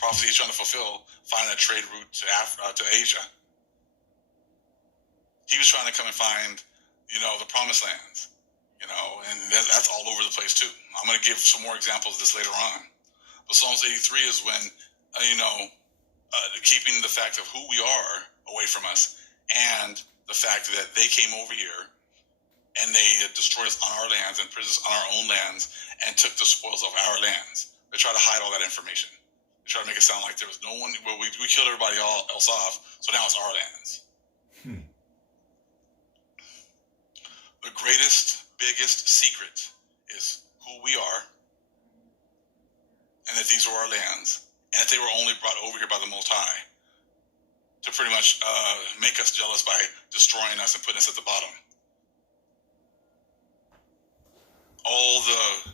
prophecy he's trying to fulfill, finding a trade route to Asia. He was trying to come and find, the promised lands, and that's all over the place too. I'm going to give some more examples of this later on. But Psalms 83 is when, keeping the fact of who we are away from us, and the fact that they came over here and they destroyed us on our lands and put us on our own lands and took the spoils of our lands. They try to hide all that information. They try to make it sound like there was no one, well, we killed everybody else off, so now it's our lands. The greatest, biggest secret is who we are, and that these were our lands, and that they were only brought over here by the Most High to pretty much make us jealous by destroying us and putting us at the bottom. All the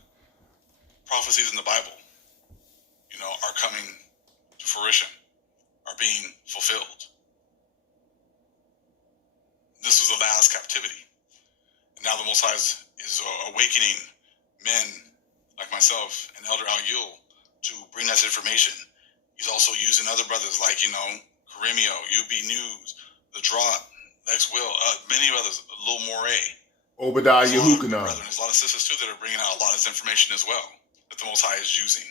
prophecies in the Bible, are coming to fruition, are being fulfilled. This was the last captivity. And now the Most High is awakening men like myself and Elder Al Yule to bring that information. He's also using other brothers like, Karimio, UB News, The Drop, Lex Will, many others, Lil Moray. Obadiayahing. There's a lot of sisters too that are bringing out a lot of this information as well that the Most High is using.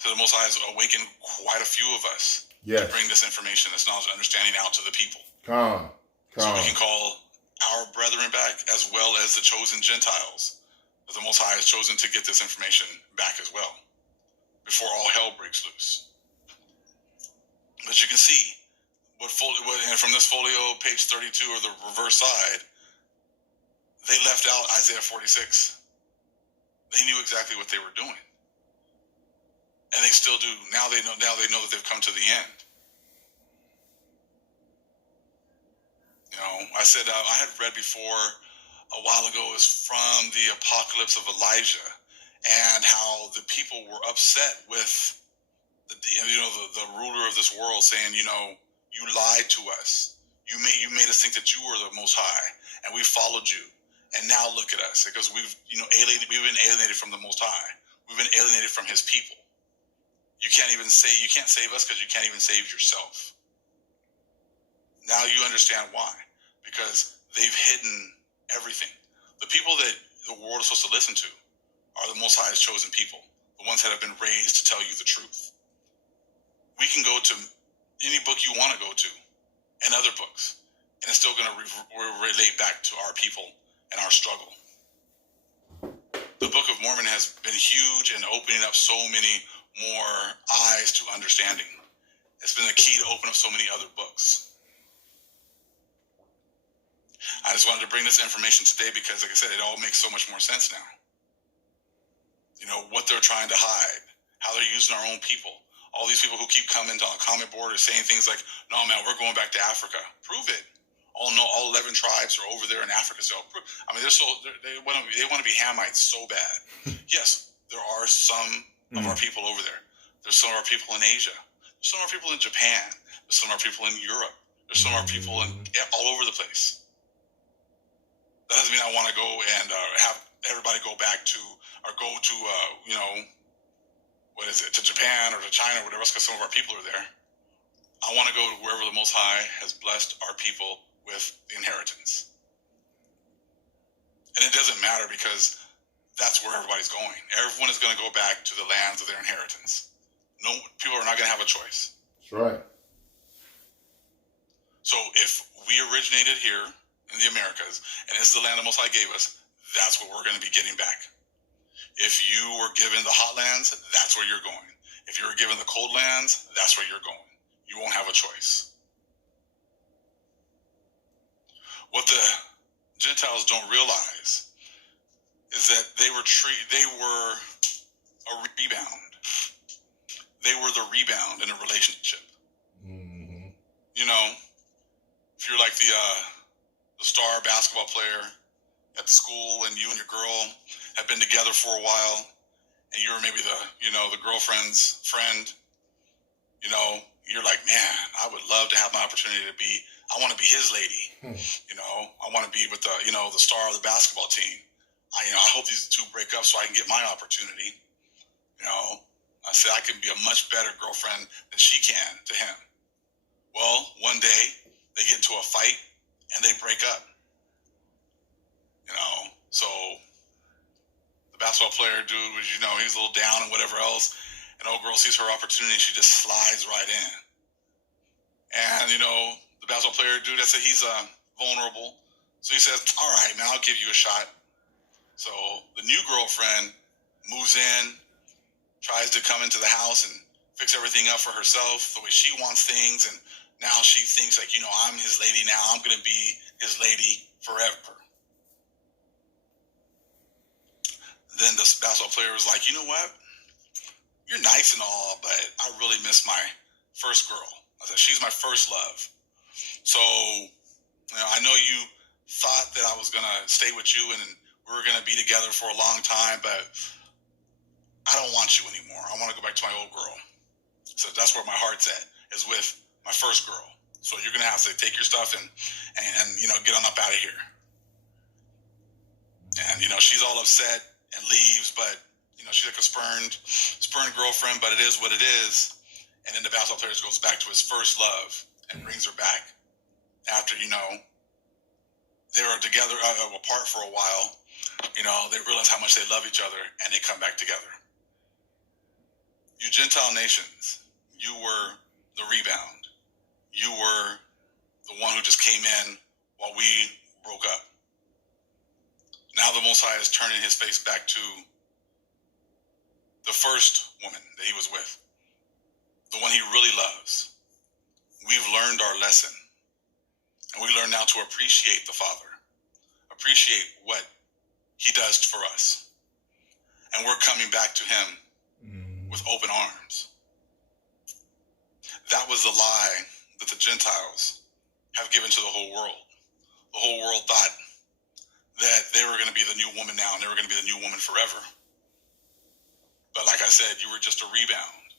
So the Most High has awakened quite a few of us to bring this information, this knowledge and understanding out to the people. So we can call our brethren back as well as the chosen Gentiles that the Most High has chosen to get this information back as well before all hell breaks loose. But you can see and from this folio, page 32, or the reverse side, they left out Isaiah 46. They knew exactly what they were doing. And they still do. Now they know that they've come to the end. I said I had read before a while ago is from the apocalypse of Elijah, and how the people were upset with the ruler of this world, saying, you lied to us. You made us think that you were the Most High, and we followed you. And now look at us, because we've been alienated from the Most High. We've been alienated from His people. You can't save us because you can't even save yourself. Now you understand why. Because they've hidden everything. The people that the world is supposed to listen to are the Most High's chosen people. the ones that have been raised to tell you the truth. We can go to any book you want to go to and other books, and it's still going to relate back to our people and our struggle. The Book of Mormon has been huge in opening up so many more eyes to understanding. It's been the key to open up so many other books. I just wanted to bring this information today because, like I said, it all makes so much more sense now. You know, what they're trying to hide, how they're using our own people. All these people who keep coming on a comment board or saying things like, no, man, we're going back to Africa. Prove it. All 11 tribes are over there in Africa. So, I mean, they want to be Hamites so bad. Yes, there are some of our people over there. There's some of our people in Asia. There's some of our people in Japan. There's some of our people in Europe. There's some of our people all over the place. That doesn't mean I want to go and have everybody go back to, or go to, to Japan or to China or whatever else, because some of our people are there. I want to go to wherever the Most High has blessed our people with the inheritance. And it doesn't matter because that's where everybody's going. Everyone is going to go back to the lands of their inheritance. No, people are not going to have a choice. That's right. So if we originated here in the Americas, and this is the land the Most High gave us, that's what we're going to be getting back. If you were given the hot lands, that's where you're going. If you were given the cold lands, that's where you're going. You won't have a choice. What the Gentiles don't realize is that they were a rebound. They were the rebound in a relationship. Mm-hmm. You know, if you're like the star basketball player at the school and you and your girl have been together for a while and you're maybe the girlfriend's friend, you know, you're like, man, I would love to have my opportunity to be, I want to be his lady. You know, I want to be with the star of the basketball team. I hope these two break up so I can get my opportunity. You know, I said I can be a much better girlfriend than she can to him. Well, one day they get into a fight and they break up. You know, so the basketball player dude was, he's a little down and whatever else. And old girl sees her opportunity, she just slides right in. And, the basketball player dude, I said he's vulnerable. So he says, all right, man, I'll give you a shot. So the new girlfriend moves in, tries to come into the house and fix everything up for herself the way she wants things. And now she thinks like, I'm his lady now. I'm going to be his lady forever. Then the basketball player was like, you know what? You're nice and all, but I really miss my first girl. I said, she's my first love. So, I know you thought that I was going to stay with you and we were going to be together for a long time, but I don't want you anymore. I want to go back to my old girl. So that's where my heart's at, is with my first girl. So you're going to have to take your stuff and get on up out of here. And, she's all upset and leaves, but, she's like a spurned girlfriend, but it is what it is. And then the basketball player goes back to his first love and brings her back after, they were together, apart for a while. They realize how much they love each other and they come back together. You Gentile nations, you were the rebound. You were the one who just came in while we broke up. Now the Most High is turning his face back to the first woman that he was with, the one he really loves. We've learned our lesson, and we learn now to appreciate the Father, appreciate what he does for us, and we're coming back to him with open arms. That was the lie that the Gentiles have given to the whole world. The whole world thought that they were going to be the new woman now, and they were going to be the new woman forever. But like I said, you were just a rebound.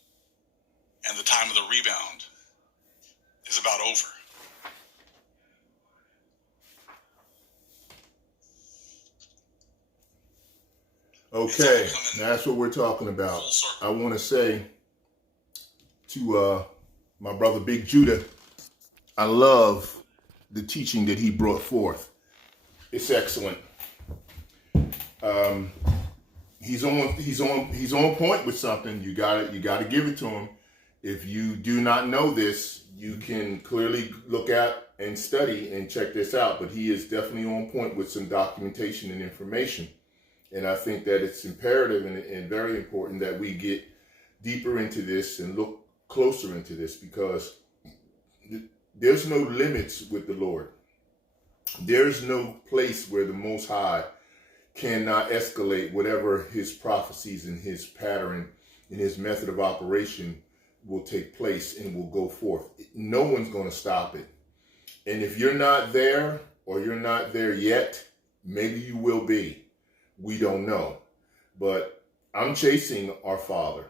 And the time of the rebound is about over. Okay, that's what we're talking about. I want to say to my brother Big Judah, I love the teaching that he brought forth. It's excellent. he's on point with something. You gotta give it to him. If you do not know this, you can clearly look at and study and check this out. But he is definitely on point with some documentation and information. And I think that it's imperative and very important that we get deeper into this and look closer into this, because there's no limits with the Lord. There's no place where the Most High cannot escalate whatever his prophecies and his pattern and his method of operation will take place and will go forth. No one's going to stop it. And if you're not there, or you're not there yet, maybe you will be. We don't know. But I'm chasing our Father.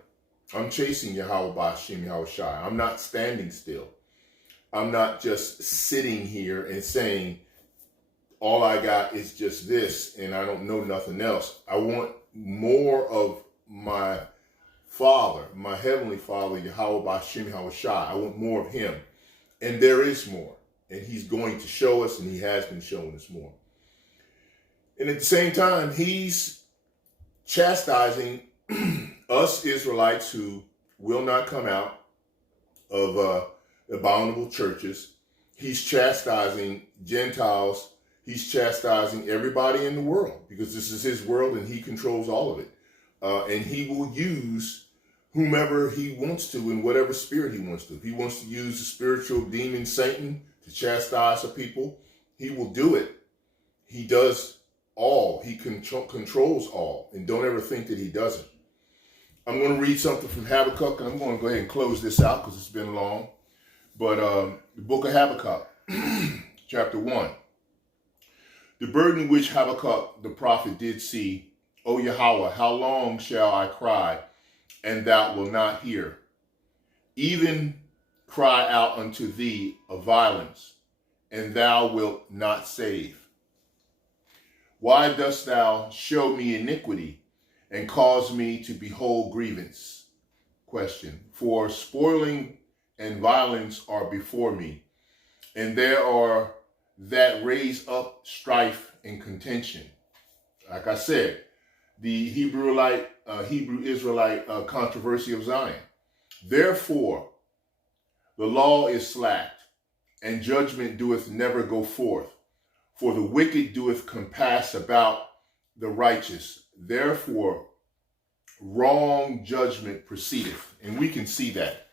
I'm chasing YAHAWSHI. I'm not standing still. I'm not just sitting here and saying, all I got is just this and I don't know nothing else. I want more of my Father, my Heavenly Father, YAHAWSHI. I want more of him. And there is more. And he's going to show us, and he has been showing us more. And at the same time, he's chastising us Israelites who will not come out of abominable churches. He's chastising Gentiles. He's chastising everybody in the world, because this is his world and he controls all of it. And he will use whomever he wants to in whatever spirit he wants to. If he wants to use the spiritual demon Satan to chastise a people, he will do it. He does all. He controls all. And don't ever think that he doesn't. I'm going to read something from Habakkuk, and I'm going to go ahead and close this out because it's been long. But the book of Habakkuk, chapter 1. The burden which Habakkuk the prophet did see, O Yahawah, how long shall I cry, and thou wilt not hear? Even cry out unto thee of violence, and thou wilt not save. Why dost thou show me iniquity, and cause me to behold grievance? Question. For spoiling and violence are before me, and there are that raise up strife and contention. Like I said, the Hebrew Israelite controversy of Zion. Therefore, the law is slacked, and judgment doeth never go forth. For the wicked doeth compass about the righteous. Therefore, wrong judgment proceedeth. And we can see that.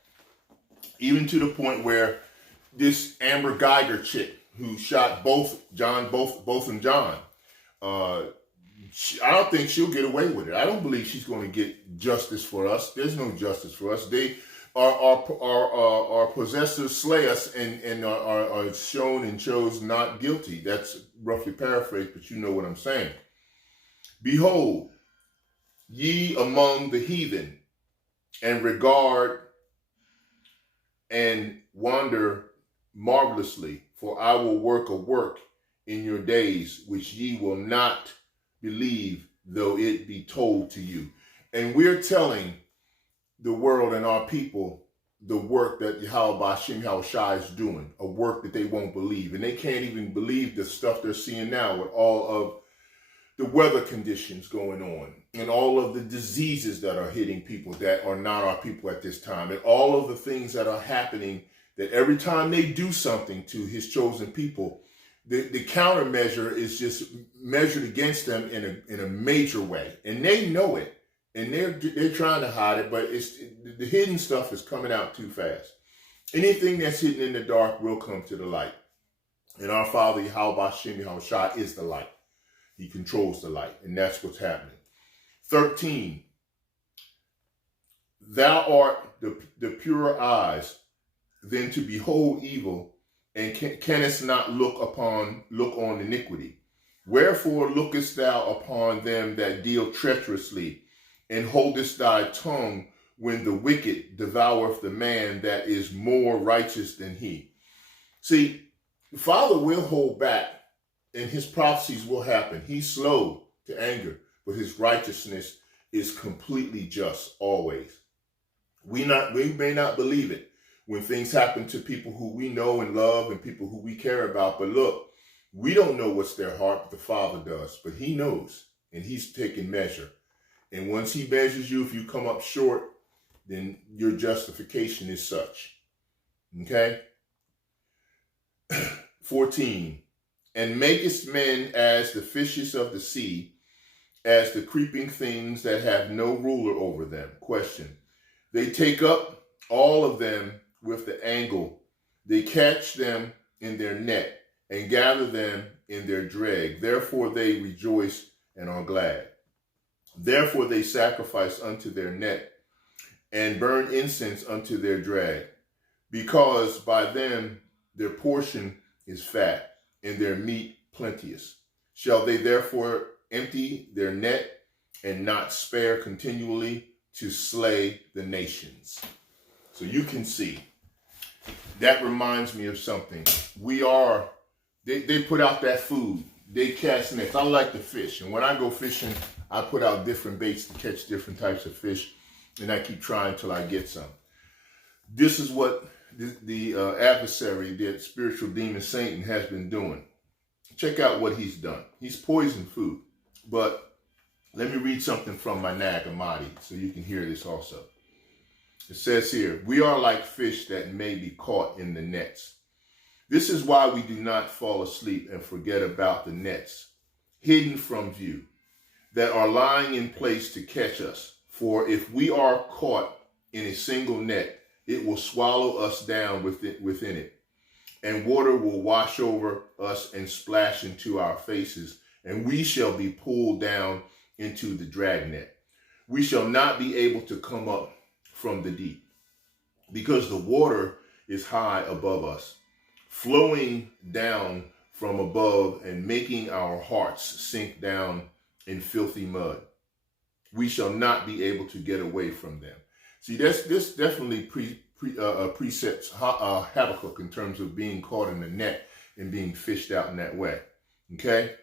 Even to the point where this Amber Geiger chick who shot both and John, I don't think she'll get away with it. I don't believe she's going to get justice for us. There's no justice for us. They our possessors slay us and are shown and chose not guilty. That's roughly paraphrased, but you know what I'm saying. Behold, ye among the heathen, and regard and wonder marvelously, for I will work a work in your days which ye will not believe, though it be told to you. And we're telling the world and our people the work that YAHAWSHI is doing, a work that they won't believe. And they can't even believe the stuff they're seeing now with all of the weather conditions going on and all of the diseases that are hitting people that are not our people at this time, and all of the things that are happening, that every time they do something to his chosen people, the countermeasure is just measured against them in a major way. And they know it. And they're trying to hide it, but the hidden stuff is coming out too fast. Anything that's hidden in the dark will come to the light. And our Father, YAHAWSHI, is the light. He controls the light, and that's what's happening. 13. Thou art the purer eyes, than to behold evil, and canst not look on iniquity. Wherefore lookest thou upon them that deal treacherously, and holdest thy tongue when the wicked devoureth the man that is more righteous than he. See, the Father will hold back, and his prophecies will happen. He's slow to anger, but his righteousness is completely just always. We may not believe it when things happen to people who we know and love and people who we care about. But look, we don't know what's their heart, but the Father does. But he knows, and he's taking measure. And once he measures you, if you come up short, then your justification is such. Okay? 14. And makest men as the fishes of the sea, as the creeping things that have no ruler over them. Question. They take up all of them with the angle. They catch them in their net and gather them in their drag. Therefore they rejoice and are glad. Therefore they sacrifice unto their net and burn incense unto their drag, because by them their portion is fat and their meat plenteous. Shall they therefore empty their net and not spare continually to slay the nations? So you can see, that reminds me of something. They put out that food. They cast nets. I like to fish. And when I go fishing, I put out different baits to catch different types of fish. And I keep trying till I get some. This is what the adversary, the spiritual demon Satan, has been doing. Check out what he's done. He's poisoned food. But let me read something from my Nag Hammadi so you can hear this also. It says here, we are like fish that may be caught in the nets. This is why we do not fall asleep and forget about the nets, hidden from view, that are lying in place to catch us. For if we are caught in a single net, it will swallow us down within it, and water will wash over us and splash into our faces, and we shall be pulled down into the dragnet. We shall not be able to come up from the deep, because the water is high above us, flowing down from above and making our hearts sink down in filthy mud. We shall not be able to get away from them. See, this definitely precepts Habakkuk in terms of being caught in the net and being fished out in that way. Okay?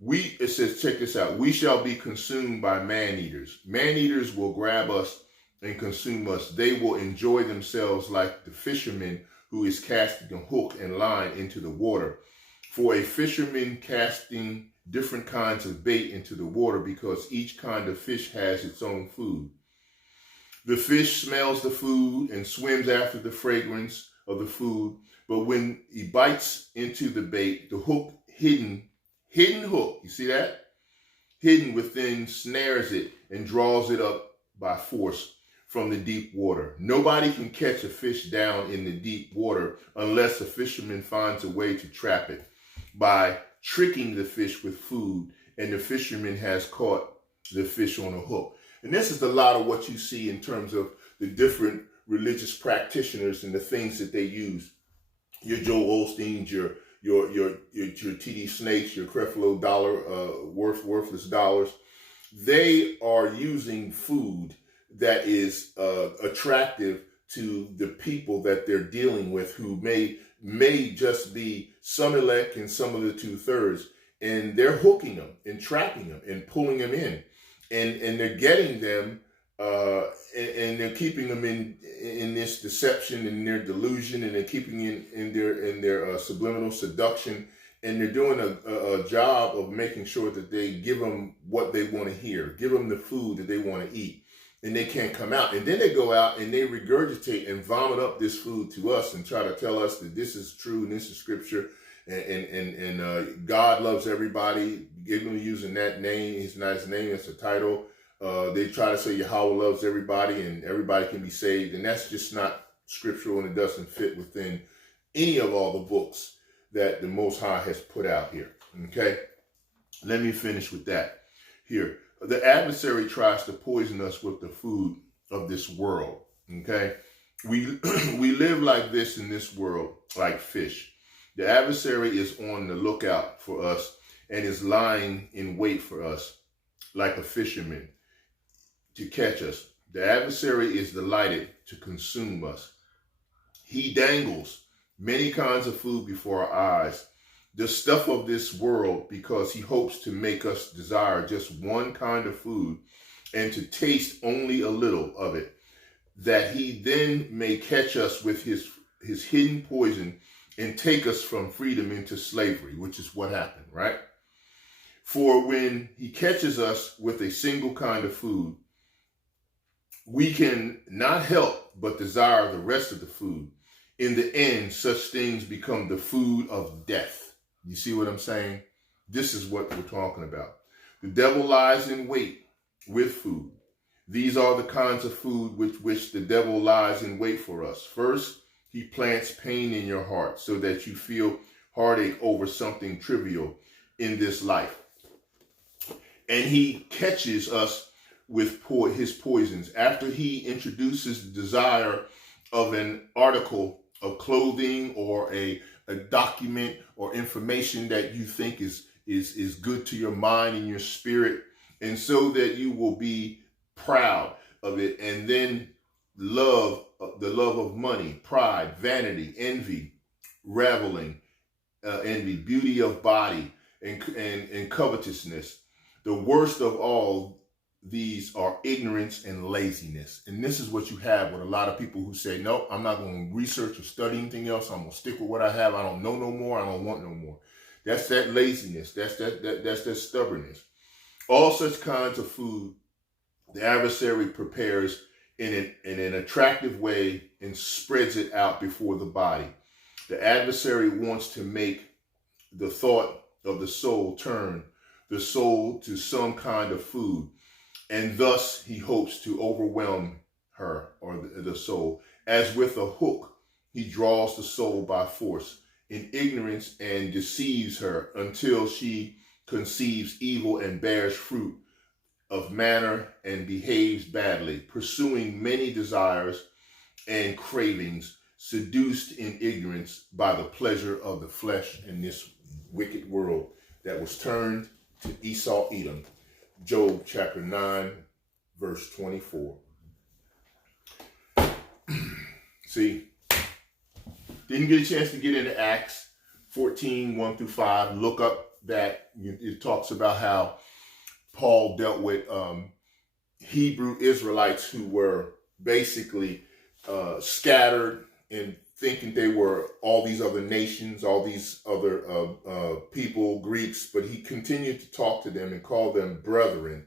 It says, check this out. We shall be consumed by man-eaters. Man-eaters will grab us and consume us. They will enjoy themselves like the fisherman who is casting a hook and line into the water. For a fisherman casting different kinds of bait into the water, because each kind of fish has its own food. The fish smells the food and swims after the fragrance of the food, but when he bites into the bait, the hook, hidden hook, you see that? Hidden within, snares it and draws it up by force from the deep water. Nobody can catch a fish down in the deep water unless a fisherman finds a way to trap it by tricking the fish with food, and the fisherman has caught the fish on a hook. And this is a lot of what you see in terms of the different religious practitioners and the things that they use. Your Joel Osteens, your TD Snakes, your Creflo Dollar, worthless dollars. They are using food that is attractive to the people that they're dealing with, who may just be some elect and some of the 2/3, and they're hooking them and trapping them and pulling them in, and they're getting them and they're keeping them in this deception and their delusion, and they're keeping in their subliminal seduction, and they're doing a job of making sure that they give them what they want to hear, give them the food that they want to eat. And they can't come out. And then they go out and they regurgitate and vomit up this food to us and try to tell us that this is true and this is scripture, and God loves everybody. Give them using that name. It's not his name, it's a title. They try to say YAHAWAH loves everybody and everybody can be saved. And that's just not scriptural, and it doesn't fit within any of all the books that the Most High has put out here. Okay? Let me finish with that here. The adversary tries to poison us with the food of this world, okay? We live like this in this world, like fish. The adversary is on the lookout for us and is lying in wait for us like a fisherman to catch us. The adversary is delighted to consume us. He dangles many kinds of food before our eyes, the stuff of this world, because he hopes to make us desire just one kind of food and to taste only a little of it, that he then may catch us with his hidden poison and take us from freedom into slavery, which is what happened, right? For when he catches us with a single kind of food, we can not help but desire the rest of the food. In the end, such things become the food of death. You see what I'm saying? This is what we're talking about. The devil lies in wait with food. These are the kinds of food which the devil lies in wait for us. First, he plants pain in your heart so that you feel heartache over something trivial in this life. And he catches us with his poisons. After he introduces the desire of an article of clothing or a document or information that you think is good to your mind and your spirit, and so that you will be proud of it, and then the love of money, pride, vanity, envy, reveling, envy, beauty of body, and covetousness. The worst of all these are ignorance and laziness. And this is what you have with a lot of people who say, no, I'm not going to research or study anything else. I'm going to stick with what I have. I don't know no more. I don't want no more. That's that laziness. That's that stubbornness. All such kinds of food the adversary prepares in an attractive way and spreads it out before the body. The adversary wants to make the thought of the soul turn the soul to some kind of food, and thus he hopes to overwhelm her, or the soul. As with a hook, he draws the soul by force in ignorance and deceives her until she conceives evil and bears fruit of manner and behaves badly, pursuing many desires and cravings, seduced in ignorance by the pleasure of the flesh in this wicked world that was turned to Esau, Edom. Job chapter 9, verse 24. See, didn't get a chance to get into Acts 14, 1 through 5. Look up that. It talks about how Paul dealt with Hebrew Israelites who were basically scattered and thinking they were all these other nations, all these other people, Greeks, but he continued to talk to them and call them brethren.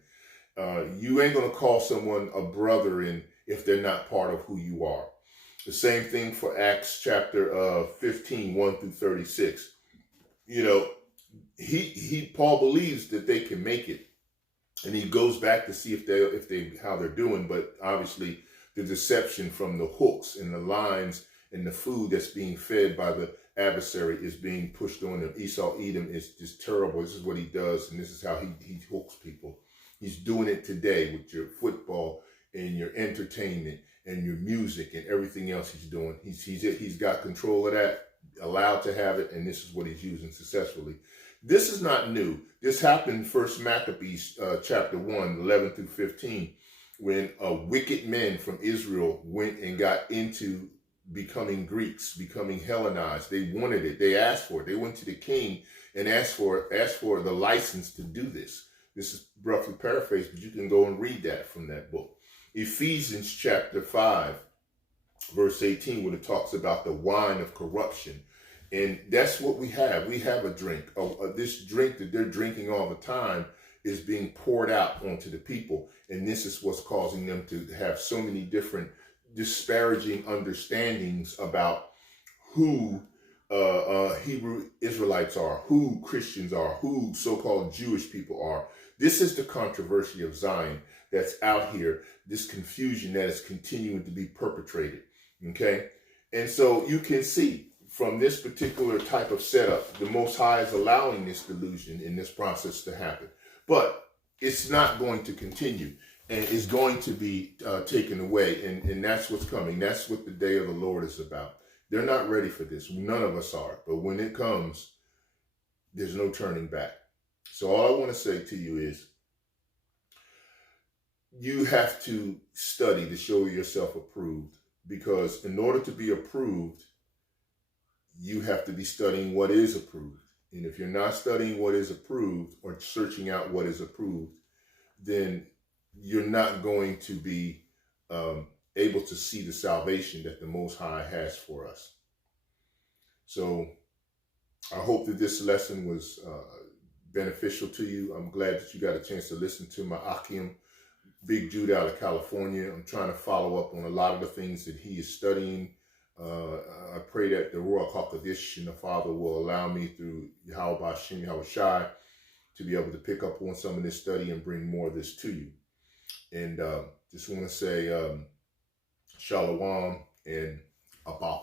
You ain't going to call someone a brother if they're not part of who you are. The same thing for Acts chapter 15, 1 through 36. You know, Paul believes that they can make it. And he goes back to see how they're doing, but obviously the deception from the hooks and the lines and the food that's being fed by the adversary is being pushed on them. Esau, Edom is just terrible. This is what he does, and this is how he hooks people. He's doing it today with your football and your entertainment and your music and everything else he's doing. He's got control of that, allowed to have it, and this is what he's using successfully. This is not new. This happened in 1 Maccabees chapter 1, 11 through 15, when wicked men from Israel went and got into becoming Greeks, becoming Hellenized. They wanted it. They asked for it. They went to the king and asked for the license to do this. This is roughly paraphrased, but you can go and read that from that book. Ephesians chapter 5, verse 18, when it talks about the wine of corruption. And that's what we have. We have a drink. This drink that they're drinking all the time is being poured out onto the people. And this is what's causing them to have so many different disparaging understandings about who Hebrew Israelites are, who Christians are, who so-called Jewish people are. This is the controversy of Zion that's out here, this confusion that is continuing to be perpetrated, okay? And so you can see from this particular type of setup, the Most High is allowing this delusion in this process to happen. But it's not going to continue, and it's going to be taken away, and that's what's coming. That's what the day of the Lord is about. They're not ready for this. None of us are. But when it comes, there's no turning back. So all I want to say to you is, you have to study to show yourself approved, because in order to be approved, you have to be studying what is approved. And if you're not studying what is approved or searching out what is approved, then you're not going to be able to see the salvation that the Most High has for us. So I hope that this lesson was beneficial to you. I'm glad that you got a chance to listen to my Akim, Big Jude out of California. I'm trying to follow up on a lot of the things that he is studying. I pray that the Ruach HaKodesh and the Father will allow me through YAHAWSHI to be able to pick up on some of this study and bring more of this to you. And just want to say Shalom and Abba.